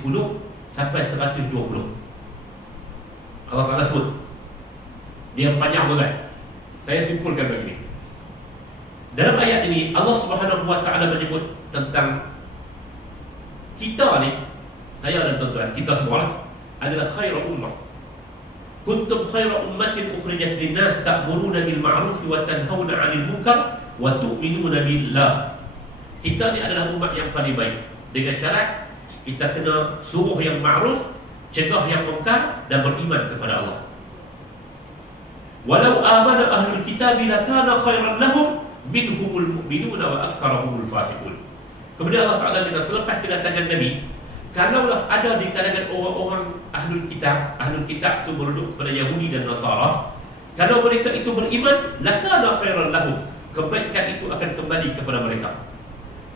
sampai 120. Allah Ta'ala sebut, dia panjang tu kan. Saya simpulkan begini. Dalam ayat ini Allah Subhanahu wa ta'ala menyebut tentang kita ni, saya dan tuan-tuan, kita semua adalah khairu ummah. Kuntum khairu ummatin ukhrijat linnas ta'muruna bil ma'ruf wa tanhauna 'anil munkar wa tu'minuna billah. Kita ni adalah umat yang paling baik, dengan syarat kita kena suruh yang ma'ruf, cegah yang munkar, dan beriman kepada Allah. Walau amana ahlul kitab lakana khairan lahum minhumul mu'minuna wa aktsarahumul fasiqun. Kemudian Allah Ta'ala kata selepas kedatangan Nabi, kalaulah ada di kalangan orang-orang ahlul kitab itu beruduk kepada Yahudi dan Nasara, kalau mereka itu beriman, lakana khairan lahum, kebaikan itu akan kembali kepada mereka.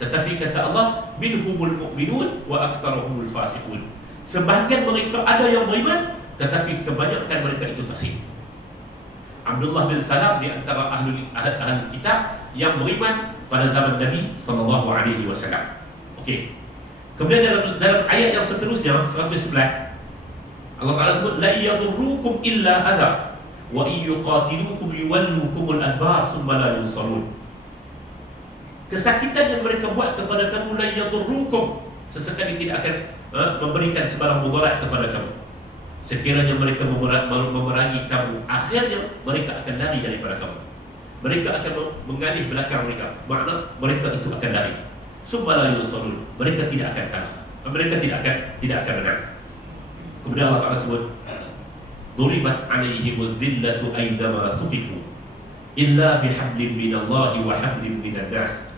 Tetapi kata Allah, minhumul mu'minun wa aktsarahumul fasiqun. Sebahagian mereka ada yang beriman, tetapi kebanyakan mereka itu fasik. Abdullah bin Salam di antara ahli kitab yang beriman pada zaman Nabi sallallahu alaihi wasallam. Okey. Kemudian dalam ayat yang seterusnya 111, Allah Taala sebut la yadurrukum illa adha wa in yuqatilukum yuwallukumul adbar thumma la yunsarun. Kesakitan yang mereka buat kepada kamu la yadurrukum, sesekali tidak akan memberikan sebarang mudarat kepada kamu. Sekiranya mereka memerangi kamu, akhirnya mereka akan lari daripada kamu. Mereka akan mengalih belakang mereka. Makna mereka itu akan lari. Summa la yunsarun, mereka tidak akan kalah. Mereka tidak akan menang. Kemudian Allah Taala sebut, duribat 'alaihimul dhillatu aydama thuqifu illa bihablin minallahi wa hablin minan nas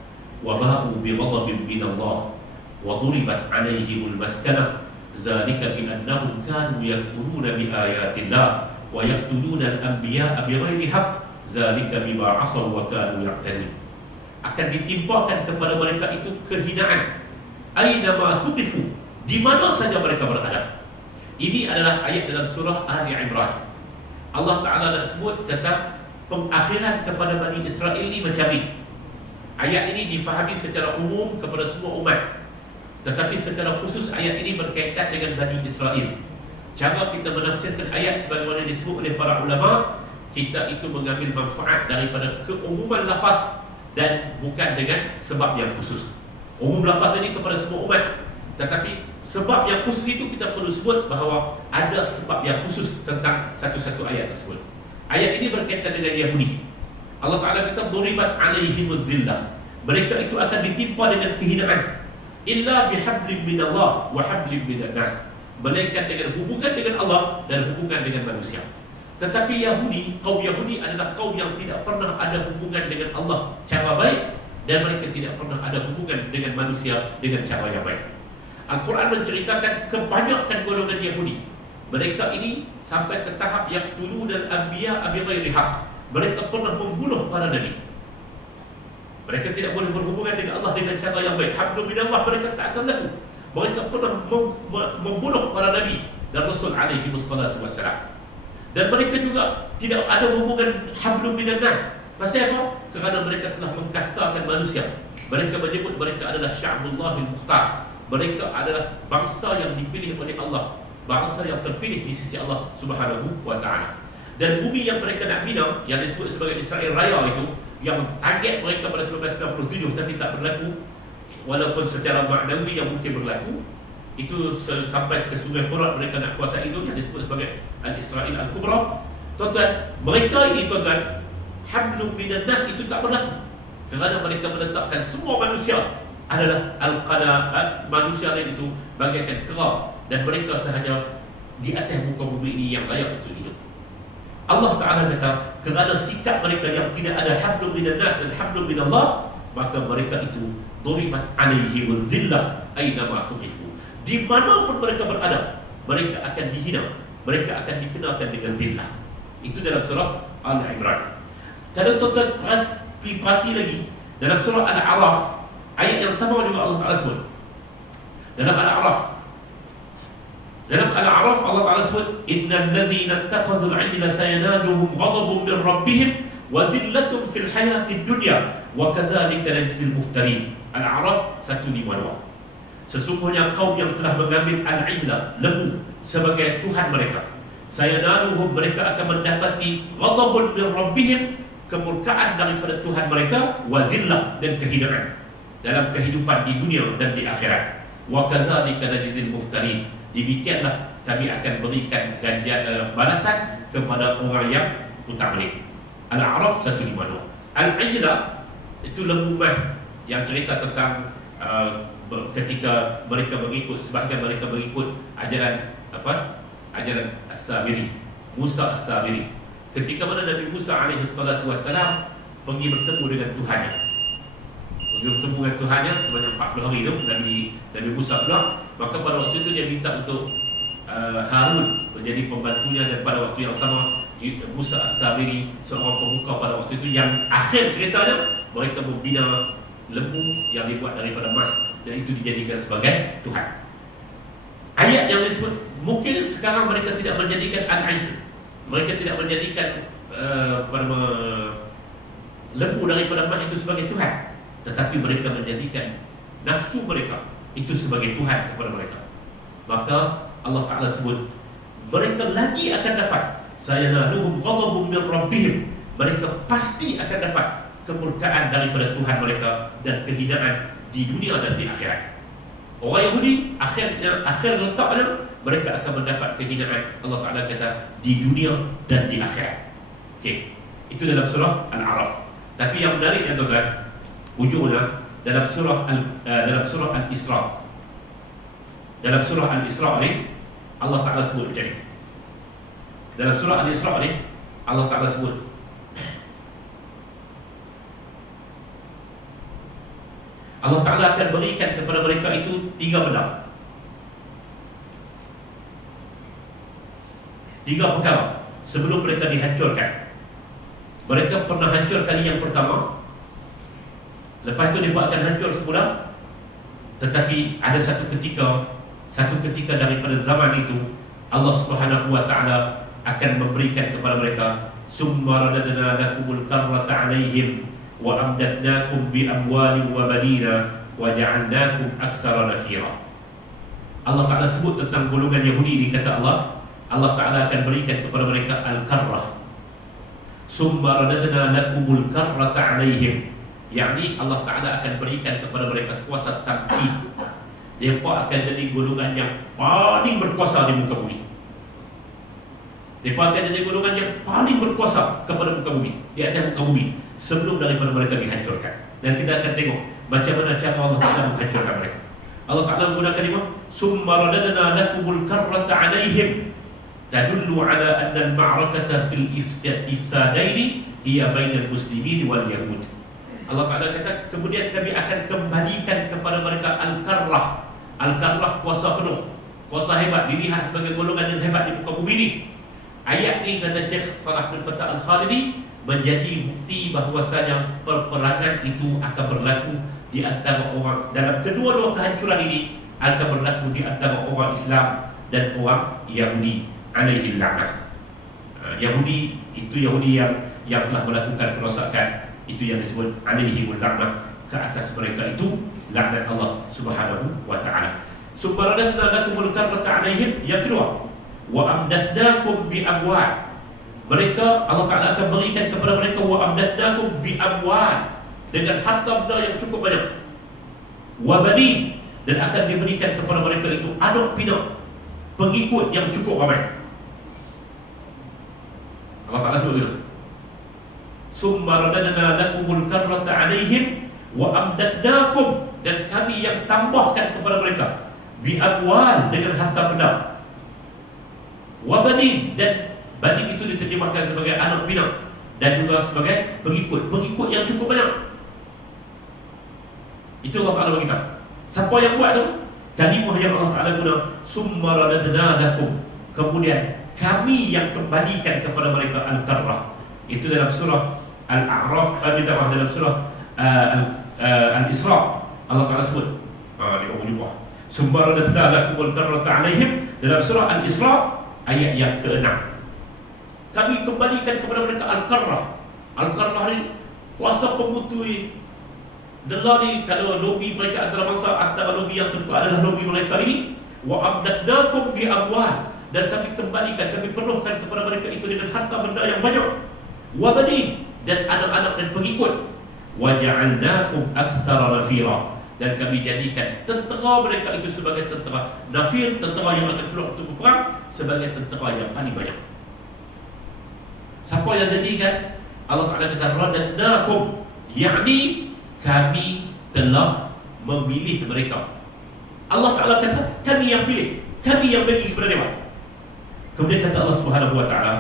wa ba'u bighadabin minallah wa duribat 'alaihimul maskanah zalika bi annahum kanu yakfuruna bi ayatillah wa yaqtuluna al-anbiya'a bighairi haqq zalika bima 'asaw wa kanu ya'tadun. Akan ditimpakan kepada mereka itu kehinaan aina ma thuqifu, di mana saja mereka berada. Ini adalah ayat dalam surah Ali Imran. Allah Ta'ala nak sebut kata pengakhiran kepada Bani Israel ini macam ni. Ayat ini difahami secara umum kepada semua umat, tetapi secara khusus ayat ini berkaitan dengan Bani Israel. Cara kita menafsirkan ayat sebagaimana disebut oleh para ulama, kita itu mengambil manfaat daripada keumuman lafaz dan bukan dengan sebab yang khusus. Umum lafaz ini kepada semua umat, tetapi sebab yang khusus itu kita perlu sebut bahawa ada sebab yang khusus tentang satu-satu ayat tersebut. Ayat ini berkaitan dengan Yahudi. Allah Ta'ala kata duribat alaihimud dhillah, mereka itu akan ditimpa dengan kehinaan, illa bihablim minallah wa hablim minan nas, melainkan dengan hubungan dengan Allah dan hubungan dengan manusia. Tetapi Yahudi, kaum Yahudi adalah kaum yang tidak pernah ada hubungan dengan Allah cara baik, dan mereka tidak pernah ada hubungan dengan manusia dengan cara yang baik. Al-Quran menceritakan kebanyakan golongan Yahudi. Mereka ini sampai ke tahap yaqtulun al-anbiya bighairi haqq. Mereka pernah membunuh para nabi. Mereka tidak boleh berhubungan dengan Allah dengan cara yang baik. Hablum minallah mereka tak akan laku. Mereka pernah membunuh para nabi dan Rasul alaihi wassalatu wassalam. Dan mereka juga tidak ada hubungan hablum minan nas. Pasal apa? Kerana mereka telah mengkastakan manusia. Mereka menyebut mereka adalah sya'bullahil mukhtar. Mereka adalah bangsa yang dipilih oleh Allah, bangsa yang terpilih di sisi Allah Subhanahu wa ta'ala. Dan bumi yang mereka nak bina, yang disebut sebagai Israel Raya itu, yang target mereka pada 1997 tapi tak berlaku, walaupun secara maknawi yang mungkin berlaku, itu sampai ke Sungai Furat mereka nak kuasai itu, yang disebut sebagai Al-Israel Al-Kubra. Tuan-tuan, mereka ini tuan-tuan, hablum minan nas itu tak berlaku, kerana mereka meletakkan semua manusia adalah al-qana, manusia lain itu bagaikan kera, dan mereka sahaja di atas muka bumi ini yang layak untuk hidup. Allah Ta'ala kata, kerana sikap mereka yang tidak ada hablum minan nas dan hablum minallah, maka mereka itu duribat alaihimul dhillah aynama thuqifu. Di mana pun mereka berada, mereka akan dihina, mereka akan dikenakan dengan dhillah. Itu dalam surah Al-Imran. Kalau tuan-tuan perhati lagi, dalam surah Al-A'raf, ayat yang sama juga Allah Ta'ala sebut. Dalam Al-A'raf, Allah Ta'ala sebut, innal ladzina ittakhadhul 'ijla sayanaluhum ghadabun min rabbihim wa dhillatun fil hayatid dunya wa kadzalika najzil muftarin. Al-A'raf 152. Sesungguhnya kaum yang telah mengambil al-ijla, lembu, sebagai Tuhan mereka, sayanaluhum, mereka akan mendapati ghadabun min rabbihim, kemurkaan daripada Tuhan mereka, wa zillah, dan kehinaan dalam kehidupan di dunia dan di akhirat. Wa kadzalika najzil muftarin, demikianlah kami akan berikan balasan kepada orang yang putar balik. Al-A'raf 152. Al-Ijla itu lembu mah yang cerita tentang ketika mereka mengikut, sebahagian mereka mengikut ajaran ajaran As-Samiri, Musa As-Samiri. Ketika mana Nabi Musa alaihi salatu wassalam pergi bertemu dengan Tuhannya, sebanyak 40 hari itu Nabi Musa pulang, maka pada waktu itu dia minta untuk Harun menjadi pembantunya, dan pada waktu yang sama Musa As-Samiri, seorang pemuka pada waktu itu, yang akhir ceritanya mereka membina lembu yang dibuat daripada emas, dan itu dijadikan sebagai Tuhan. Ayat yang disebut, mungkin sekarang mereka tidak menjadikan al-ijl, mereka tidak menjadikan lembu daripada emas itu sebagai Tuhan, tetapi mereka menjadikan nafsu mereka itu sebagai Tuhan kepada mereka. Maka Allah Ta'ala sebut, mereka lagi akan dapat sayanaluhum ghadabun min rabbihim, mereka pasti akan dapat kemurkaan daripada Tuhan mereka dan kehinaan di dunia dan di akhirat. Orang Yahudi akhir letaknya mereka akan mendapat kehinaan, Allah Ta'ala kata, di dunia dan di akhirat. Okey, itu dalam surah Al-A'raf. Tapi yang menariknya tuan-tuan, ujungnya dalam surah Al-Isra. Dalam surah Al-Isra ni Allah Ta'ala sebut macam ni. Dalam surah Al-Isra ni Allah Ta'ala sebut, Allah Ta'ala akan berikan kepada mereka itu 3 benda, 3 perkara sebelum mereka dihancurkan. Mereka pernah hancur kali yang pertama, lepas itu dibuatkan hancur semula. Tetapi ada satu ketika daripada zaman itu, Allah Subhanahu wa ta'ala akan memberikan kepada mereka, summa radadna lakumul karrata 'alaihim wa amdatnakum bi amwalin wa banina wa ja'alnakum aktsara nafira. Allah Ta'ala sebut tentang golongan Yahudi ini, kata Allah Ta'ala akan berikan kepada mereka al-karrah. summa radadna lakumul karrata alaihim, yakni Allah Ta'ala akan berikan kepada mereka kuasa tamkin. Mereka akan jadi golongan yang paling berkuasa di muka bumi. Mereka akan jadi golongan yang paling berkuasa kepada muka bumi, di atas muka bumi, sebelum daripada mereka dihancurkan. Dan kita akan tengok macam mana cara Allah Ta'ala menghancurkan mereka. Allah Ta'ala menggunakan kalimah summa radadna lakumul karrata alaihim, tadullu ala anna al-ma'rakata fil ifsadaini hiya bainal muslimin wal yahud. Allah Ta'ala kata kemudian kami akan kembalikan kepada mereka al-karrah. Al-karrah kuasa penuh, kuasa hebat, dilihat sebagai golongan yang hebat di muka bumi ini. Ayat ni kata Syekh Salah bin Fattah Al-Khalidi menjadi bukti bahawasanya peperangan itu akan berlaku di antara orang, dalam kedua-dua kehancuran ini akan berlaku di antara orang Islam dan orang Yahudi alaihi la'nah. Yahudi itu Yahudi yang telah melakukan kerosakan, itu yang disebut alaihi la'nah, ke atas mereka itu laknat Allah Subhanahu wa taala. Subhanallahi lakumul karrata alaihim. Yang kedua, wa amdatnakum bi amwal. Mereka, Allah Ta'ala akan berikan kepada mereka wa amdatnakum bi amwal, dengan harta benda yang cukup banyak, wa bani, dan akan diberikan kepada mereka itu anak pinak, pengikut yang cukup ramai. Allah Ta'ala sebut itu. Summa radadna lakumul karrata alaihim wa amdatnakum, dan kami yang tambahkan kepada mereka bi amwal, dengan harta benda, wa bani, dan bani itu diterjemahkan sebagai anak pinak, dan juga sebagai pengikut yang cukup banyak. Itu Allah Ta'ala beritahu. Siapa yang buat tu? Kalimah yang Allah Ta'ala guna summa radadna lakum, kemudian kami yang kembalikan kepada mereka al-karrah. Itu dalam surah Al-A'raf, dalam surah Al-Isra Allah Ta'ala sebut di ujung summa radadna lakum al-karrata alaihim. Dalam surah Al-Isra ayat yang ke-6, kami kembalikan kepada mereka al-karrah. Al-karrah ni kuasa pemutui Dela ni, kalau lobi mereka antara bangsa, antara lobi yang terkuat adalah lobi mereka ini. Wa amdatnakum bi amwal, dan kami kembalikan, kami penuhkan kepada mereka itu dengan harta benda yang banyak. Wa bani, dan anak-anak dan pengikut. Wa ja'alnakum aktsara nafira, dan kami jadikan tentera mereka itu sebagai tentera nafir, tentera yang akan keluar untuk berperang, sebagai tentera yang paling banyak. Siapa yang jadikan? Allah Ta'ala kata radatnakum, yakni kami telah memilih mereka. Allah Ta'ala kata kami yang pilih, kami yang bagi kepada mereka. Kemudian kata Allah Subhanahu wa Ta'ala,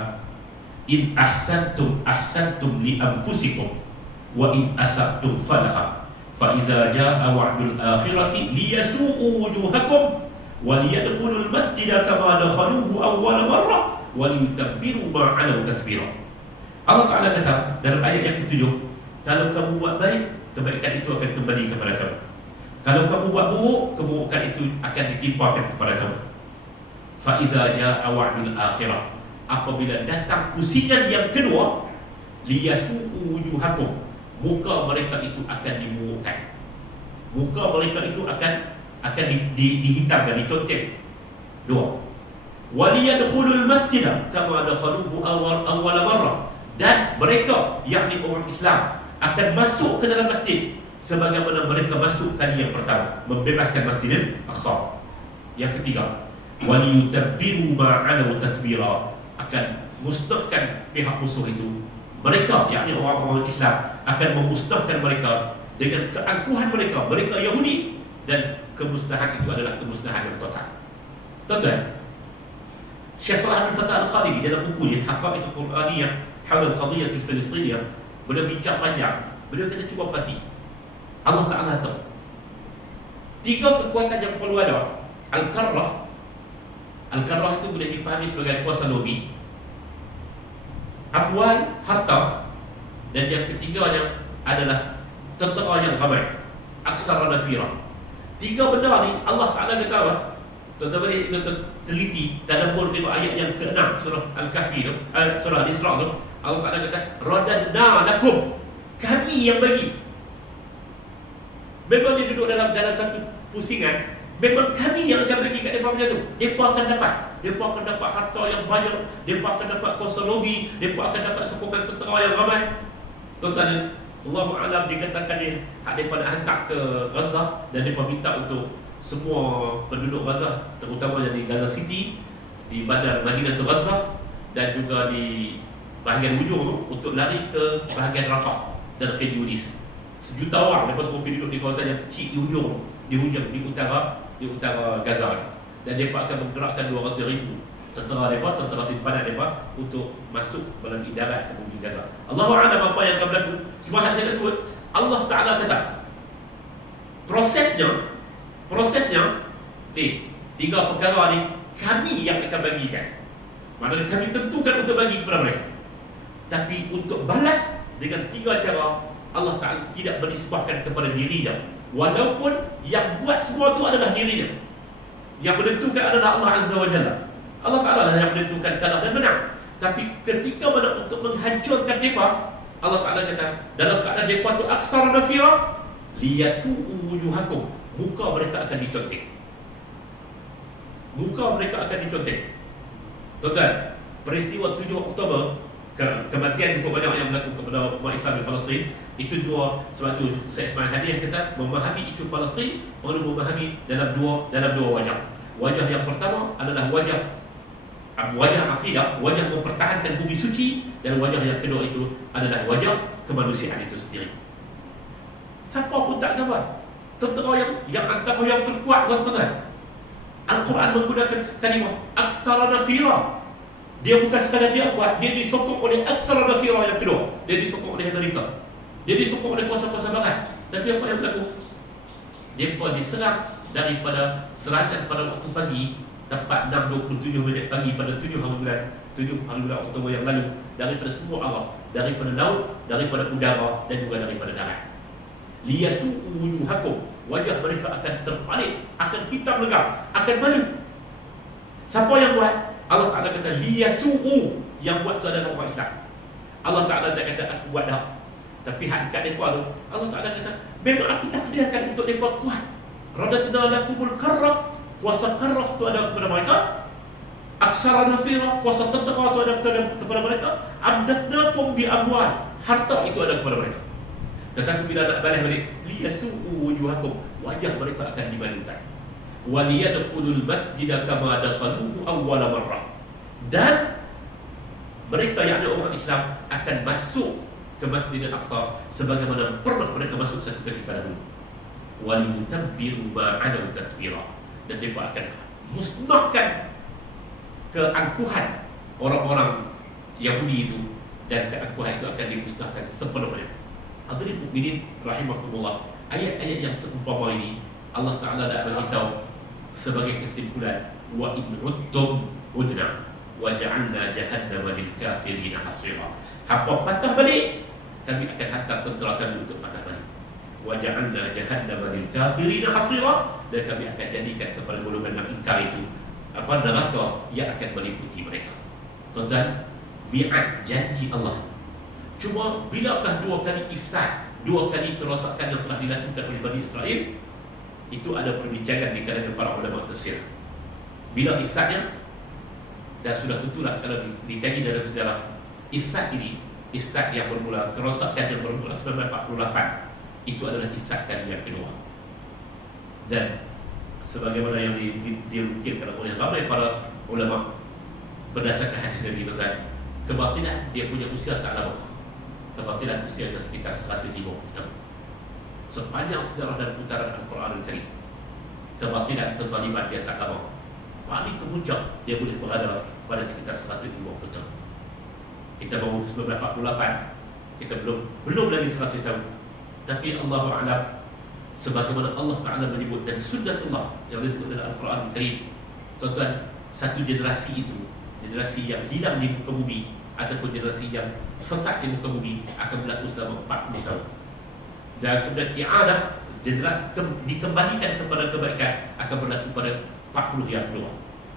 in ahsantum ahsantum li anfusikum wa in asabtum falaha fa iza jaa wa'dul akhirati liyasu'u wujuhakum wa liyadkhulul masjida kama dakhaluhu awwal marrah wa liyutabbiru ma 'alaw tatbira. Allah Ta'ala kata dalam ayat yang ke-7, kalau kamu buat baik, kebaikan itu akan kembali kepada kamu. Kalau kamu buat buruk, keburukan itu akan ditimpakan kepada kamu. Fa iza jaa wa'dul akhirah, apabila datang pusingan yang kedua, liyasu'u wujuhakum, muka mereka itu akan dimurukkan. Muka mereka itu akan dihitamkan, dicontek. Dua. Waliyadkhulul masjidah kama dakhaluhu awwal marrah, dan mereka, yakni orang Islam, akan masuk ke dalam masjid sebagaimana mereka masuk kali yang pertama, membebaskan Masjidil Aqsa. Yang ketiga, waliyutabbiru ma 'alaw tatbira, akan musnahkan pihak musuh itu. Mereka, yakni orang-orang Islam, akan memusnahkan mereka dengan keangkuhan mereka, mereka Yahudi, dan kemusnahan itu adalah kemusnahan yang total. Tuan-tuan, Syekh Salah bin Fattah Al-Khalidi dalam bukunya Haqa'iqul Qur'aniyah Haul Al-Qadhiyyah Al-Filistiniyah, beliau bincang panjang. Beliau kena cuba perhati. Allah Ta'ala tahu 3 kekuatan yang perlu ada. Al-Karrah, Al-Karrah itu boleh difahami sebagai kuasa lobi, amwal, harta, dan yang ketiganya adalah tentera yang ramai, aksara nafira. 3 benda ni Allah Ta'ala kata apa? Tuan-tuan boleh teliti, tadabbur tengok ayat yang ke-6 surah Al-Kahfi tu, surah Al-Isra tu. Allah Ta'ala kata radadna lakum, kami yang bagi. Memang dia duduk dalam satu pusingan, memang kami yang akan bagi kat mereka. mereka macam tu, mereka akan dapat harta yang banyak, mereka akan dapat kuasa lobi, mereka akan dapat sokongan tentera yang ramai. Tuan-tuan, Allahu a'lam, dikatakan dia mereka nak hantar ke Gaza, dan mereka minta untuk semua penduduk Gaza, terutama yang di Gaza City, di bandar Madinah Gaza, dan juga di bahagian hujung tu, untuk lari ke bahagian Rafah dan Khan Yunis. 1 juta orang mereka semua pergi duduk di kawasan yang kecil di hujung, di utara Gaza, dan mereka akan menggerakkan 200,000 tentera mereka, tentera simpanan mereka, untuk masuk melalui darat ke bumi Gaza. Allahu a'lam apa yang akan berlaku. Cuma hal saya nak sebut, Allah Ta'ala kata prosesnya ni, 3 perkara ni kami yang akan bagikan. Maksudnya kami tentukan untuk bagi kepada mereka, tapi untuk balas dengan 3 cara. Allah Ta'ala tidak menisbahkan kepada dirinya, walaupun yang buat semua itu adalah dirinya. Yang menentukan adalah Allah Azza wa Jalla. Allah Ta'ala lah yang menentukan kalah dan menang. Tapi ketika mana untuk menghancurkan mereka, Allah Ta'ala kata dalam keadaan mereka itu aksar nafira liyasu'u wujuhakum, muka mereka akan dicontek. Tuan-tuan, peristiwa 7 Oktober, kematian cukup banyak yang berlaku kepada umat Islam di Palestin. Itu dua, sebab tu saya Ismail Hadi kata memahami isu Palestin perlu memahami dalam dua wajah. Wajah yang pertama adalah wajah akidah, wajah mempertahankan bumi suci, dan wajah yang kedua itu adalah wajah kemanusiaan itu sendiri. Siapa pun tak tahu. Tentera yang antara yang terkuat, tuan-tuan. Al-Quran menggunakan kalimah aksara nafira. Dia bukan sekadar dia buat, dia disokong oleh aksara nafira yang kedua. Dia disokong oleh Amerika, dia disokong oleh kuasa-kuasa barat. Tapi apa yang berlaku? Mereka diserang daripada serangan pada waktu pagi, tepat 6.27 pagi pada 7 hari bulan Oktober yang lalu, daripada semua arah, daripada laut, daripada udara, dan juga daripada darat. Liyasu'u wujuhakum, wajah mereka akan terbalik, akan hitam legam, akan malu. Siapa yang buat? Allah Ta'ala kata liyasu'u, yang buat tu adalah orang Islam. Allah Ta'ala tak kata aku buat dah, tapi hak dekat mereka tu, Allah Ta'ala kata memang aku takdirkan untuk mereka kuat. Radatna lakumul karrah, kuasa karrah tu ada kepada mereka. Aksara nafira, kuasa tentera tu ada kepada mereka. Amdatnakum bi amwal, harta itu ada kepada mereka. Tetapi bila nak balik liyasu'u wujuhakum, wajah mereka akan dimalukan. Wa liyadkhulul masjida kama dakhaluhu awwala marrah, dan mereka yang ada orang Islam akan masuk ke Masjidil Aqsa sebagaimana pernah mereka masuk satu ketika dahulu. Wa liyutabbiru ma 'adaw tatbira, dan mereka akan musnahkan keangkuhan orang-orang Yahudi itu, dan keangkuhan itu akan dimusnahkan sepenuhnya. Hadirin mukminin rahimakumullah, ayat-ayat yang seumpama ini Allah Ta'ala dah beritahu sebagai kesimpulan, wa in udtum udna wa ja'alna jahannama lil kafirin hasira. Hapa patah balik, kami akan hantar tentera kami untuk patah balik. Wa ja'alna jahannama lil kafirin hasira, dan kami akan jadikan kepada golongan yang ingkar itu neraka yang akan meliputi mereka. Tuan-tuan, bi'at janji Allah. Cuma bilakah 2 kali ifsad, 2 kali kerosakan yang telah dilakukan oleh Bani Israel? Itu ada perbincangan di kalangan para ulama tafsir. Bila ifsadnya, dan sudah tentulah kalau dikaji dalam sejarah, ifsad ini, ifsad yang bermula, kerosakan yang bermula 1948, itu adalah ifsad kali yang kedua. Dan sebagaimana yang dilukirkan oleh ramai para ulama berdasarkan hadis Nabi Muhammad, kebatilan dia punya usia tak lama. Kebatilan usianya sekitar 150 tahun. Sepanjang sejarah dan putaran Al-Quran Al-Karim, kebatilan, kezaliman dia tak lama. Paling kemuncak dia boleh berada pada sekitar 150 tahun. Kita baru 1948, kita belum lagi 100 tahun. Tapi Allahu a'lam, sebagaimana Allah Ta'ala menyebut dan sunnatullah yang disebut dalam Al-Quran Al-Karim, tuan-tuan, satu generasi itu, generasi yang hilang di muka bumi ataupun generasi yang sesat di muka bumi, akan berlaku selama 40 tahun. Dan kemudian i'adah, generasi dikembalikan kepada kebaikan, akan berlaku pada 40 yang kedua.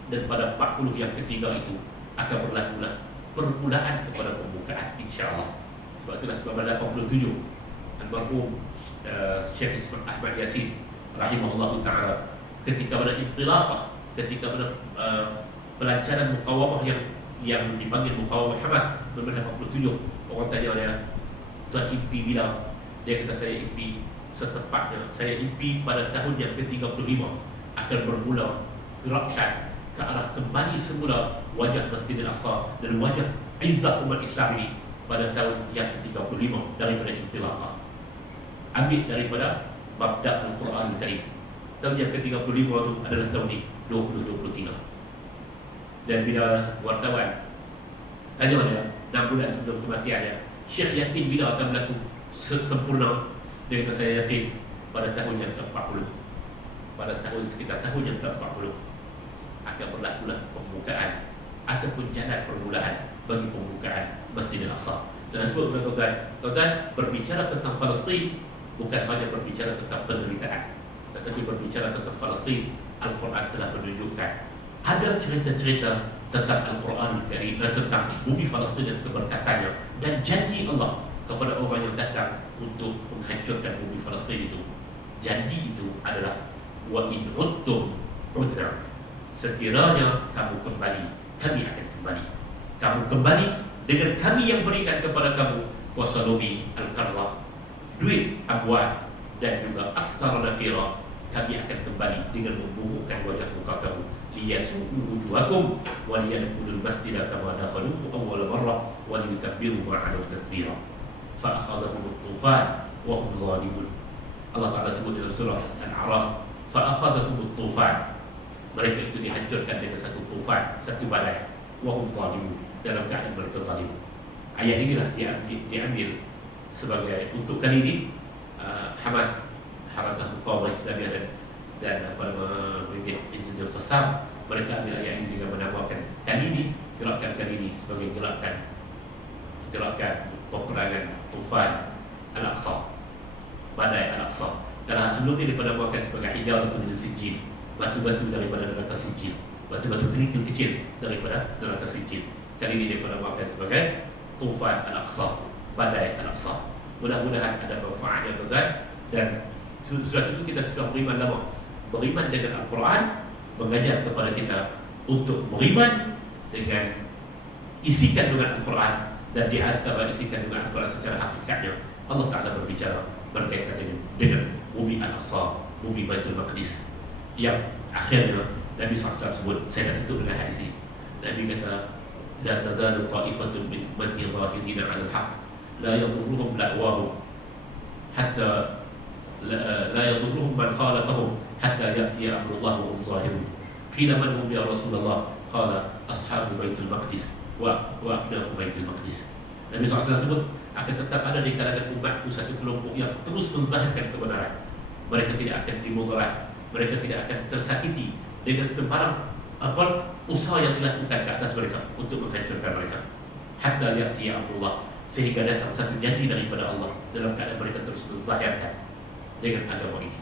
Dan pada 40 yang ketiga itu akan berlakulah permulaan kepada pembukaan, insya-Allah. Sebab itulah 1987 almarhum Syekh Ahmad Yasin rahimahullah ta'ala, ketika mana intilaqah, ketika pelancaran mukawamah yang dipanggil mukawamah Hamas 1947, orang tanya dia, tuan impi bila? Dia kata, saya impi setepatnya, saya impi pada tahun yang ke-35 akan bermula gerakan ke arah kembali semula wajah Masjidil Aqsa dan wajah izzah umat Islam ini pada tahun yang ke-35 daripada intilaqah. Ambil daripada mabda' Al-Quran Al-Karim. Tahun yang ke-35 itu adalah tahun ini 2023. Dan bila wartawan tanya dia 6 bulan sebelum kematian dia, Syekh yakin bila akan berlaku sempurna? Dia kata, saya yakin pada tahun yang ke-40, pada tahun sekitar tahun yang ke-40 akan berlakulah pembukaan ataupun jalan permulaan bagi pembukaan Masjidil Aqsa. Saya sebut kepada tuan-tuan, berbicara tentang Palestin bukan hanya berbicara tentang penderitaan, tetapi berbicara tentang Palestin. Al-Quran telah menunjukkan ada cerita-cerita tentang Al-Quran Al-Karim, tentang bumi Palestin dan keberkatannya, dan janji Allah kepada orang yang datang untuk menghancurkan bumi Palestin itu. Janji itu adalah wa in udtum udna, sekiranya kamu kembali, kami akan kembali. Kamu kembali dengan kami yang berikan kepada kamu kuasa lobi al-karlah, duit, amwal, dan juga aksar nafira. Kami akan kembali dengan membubuhkan wajah muka kamu, liyasu'u wujuhakum wa liyadkhulul masjida kama dakhaluhu awwal marrah wa liyutabbiru ma 'alaw tadbira. Fa akhadhahum at-tufan wa hum zalimun. Allah Ta'ala sebut dalam surah Al-A'raf, fa akhadhahum at-tufan, mereka itu dihancurkan dengan satu tufan, satu badai, wa hum zalimun, dalam keadaan mereka zalim. Ayat inilah diambil sebagai untuk kali ini Hamas, Harakah Muqawamah Islamiyah dan Brigade Izzul Qassam, mereka ambil ayat ini dengan menamakan kali ini, gerakan kali ini sebagai gerakan peperangan Tufan Al-Aqsa, badai Al-Aqsa. Dan sebelum ini dipenamakan sebagai Hijaratul Sijil, batu-batu daripada neraka Sijil, batu-batu kerikil kecil daripada neraka Sijil. Kali ini dipenamakan sebagai Tufan Al-Aqsa, badai Al-Aqsa. Mudah-mudahan ada manfaatnya, tuan-tuan. Dan surat itu kita sudah beriman lama, beriman dengan Al-Quran, mengajar kepada kita untuk beriman dengan isikan dengan Al-Quran, dan di antara isikan dengan Al-Quran secara hakikatnya Allah Ta'ala berbicara berkaitan dengan bumi Al-Aqsa, bumi Baitul Maqdis, yang akhirnya Nabi SAW sebut. Saya nak tutup dengan hadis ini. Nabi kata, la tazalu ta'ifatun min ummati zahirina 'ala al-haq la yadurruhum la'wahum hatta la yadurruhum man khalafahum hatta ya'ti amrullah wa hum zahirun. Qila man hum ya Rasulullah? Qala ashabu Baitul Maqdis wa abnafu Baitul Maqdis. Nabi SAW sebut, akan tetap ada di kalangan umatku satu kelompok yang terus menzahirkan kebenaran. Mereka tidak akan dimudarat, mereka tidak akan tersakiti dengan sembarang usaha yang dilakukan ke atas mereka untuk menghancurkan mereka. Hatta ya'ti amrullah, sehingga datang satu janji daripada Allah dalam keadaan mereka terus menzahirkan dengan agama ini.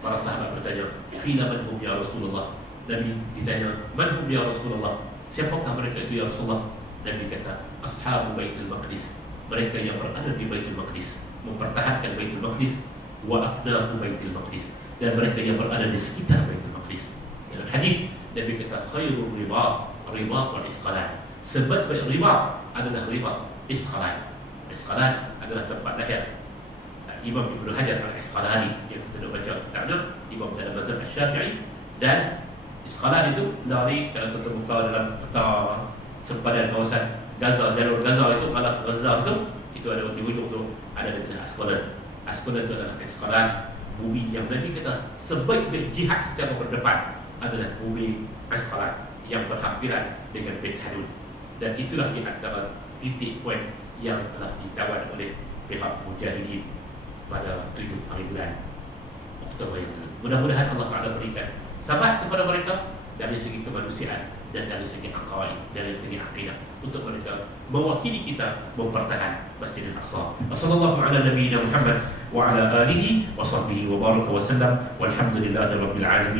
Para sahabat bertanya, qila man hum ya Rasulullah? Nabi ditanya, man hum ya Rasulullah? Siapakah mereka itu ya Rasulullah? Nabi kata, ashabu Baitul Maqdis, mereka yang berada di Baitul Maqdis, mempertahankan Baitul Maqdis, wa aknafu Baitul Maqdis, dan mereka yang berada di sekitar Baitul Maqdis. Dalam hadis Nabi kata, khairul ribat wal isqalan. Sebab ribat adalah ribat isqalan. Isqalan adalah tempat lahir Imam Ibn Hajar Al-Asqalani yang kita dah baca kitabnya, Imam dalam mazhab Syafi'i. Dan Isqalan itu dari, kalau kita buka dalam peta sempadan kawasan Gaza, jalur Gaza itu, Malaf Gaza itu ada di hujung tu, ada di tengah Asqalan. Asqalan itu adalah Isqalan, bumi yang Nabi kata sebaik jihad secara berdepan adalah bumi Asqalan yang berhampiran dengan Beit Hadud. Dan itulah di antara titik poin yang telah ditawan oleh pihak Mujahidin pada 7 hari bulan Oktober yang lalu. Mudah-mudahan Allah Ta'ala berikan sabat kepada mereka dari segi kemanusiaan dan dari segi aqaid, dari segi akidah, untuk mereka mewakili kita mempertahan Masjidil Aqsa. Wassallallahu ala nabiyyina Muhammad wa ala alihi wa sahbihi wa baraka wa sallam, walhamdulillahi rabbil alamin.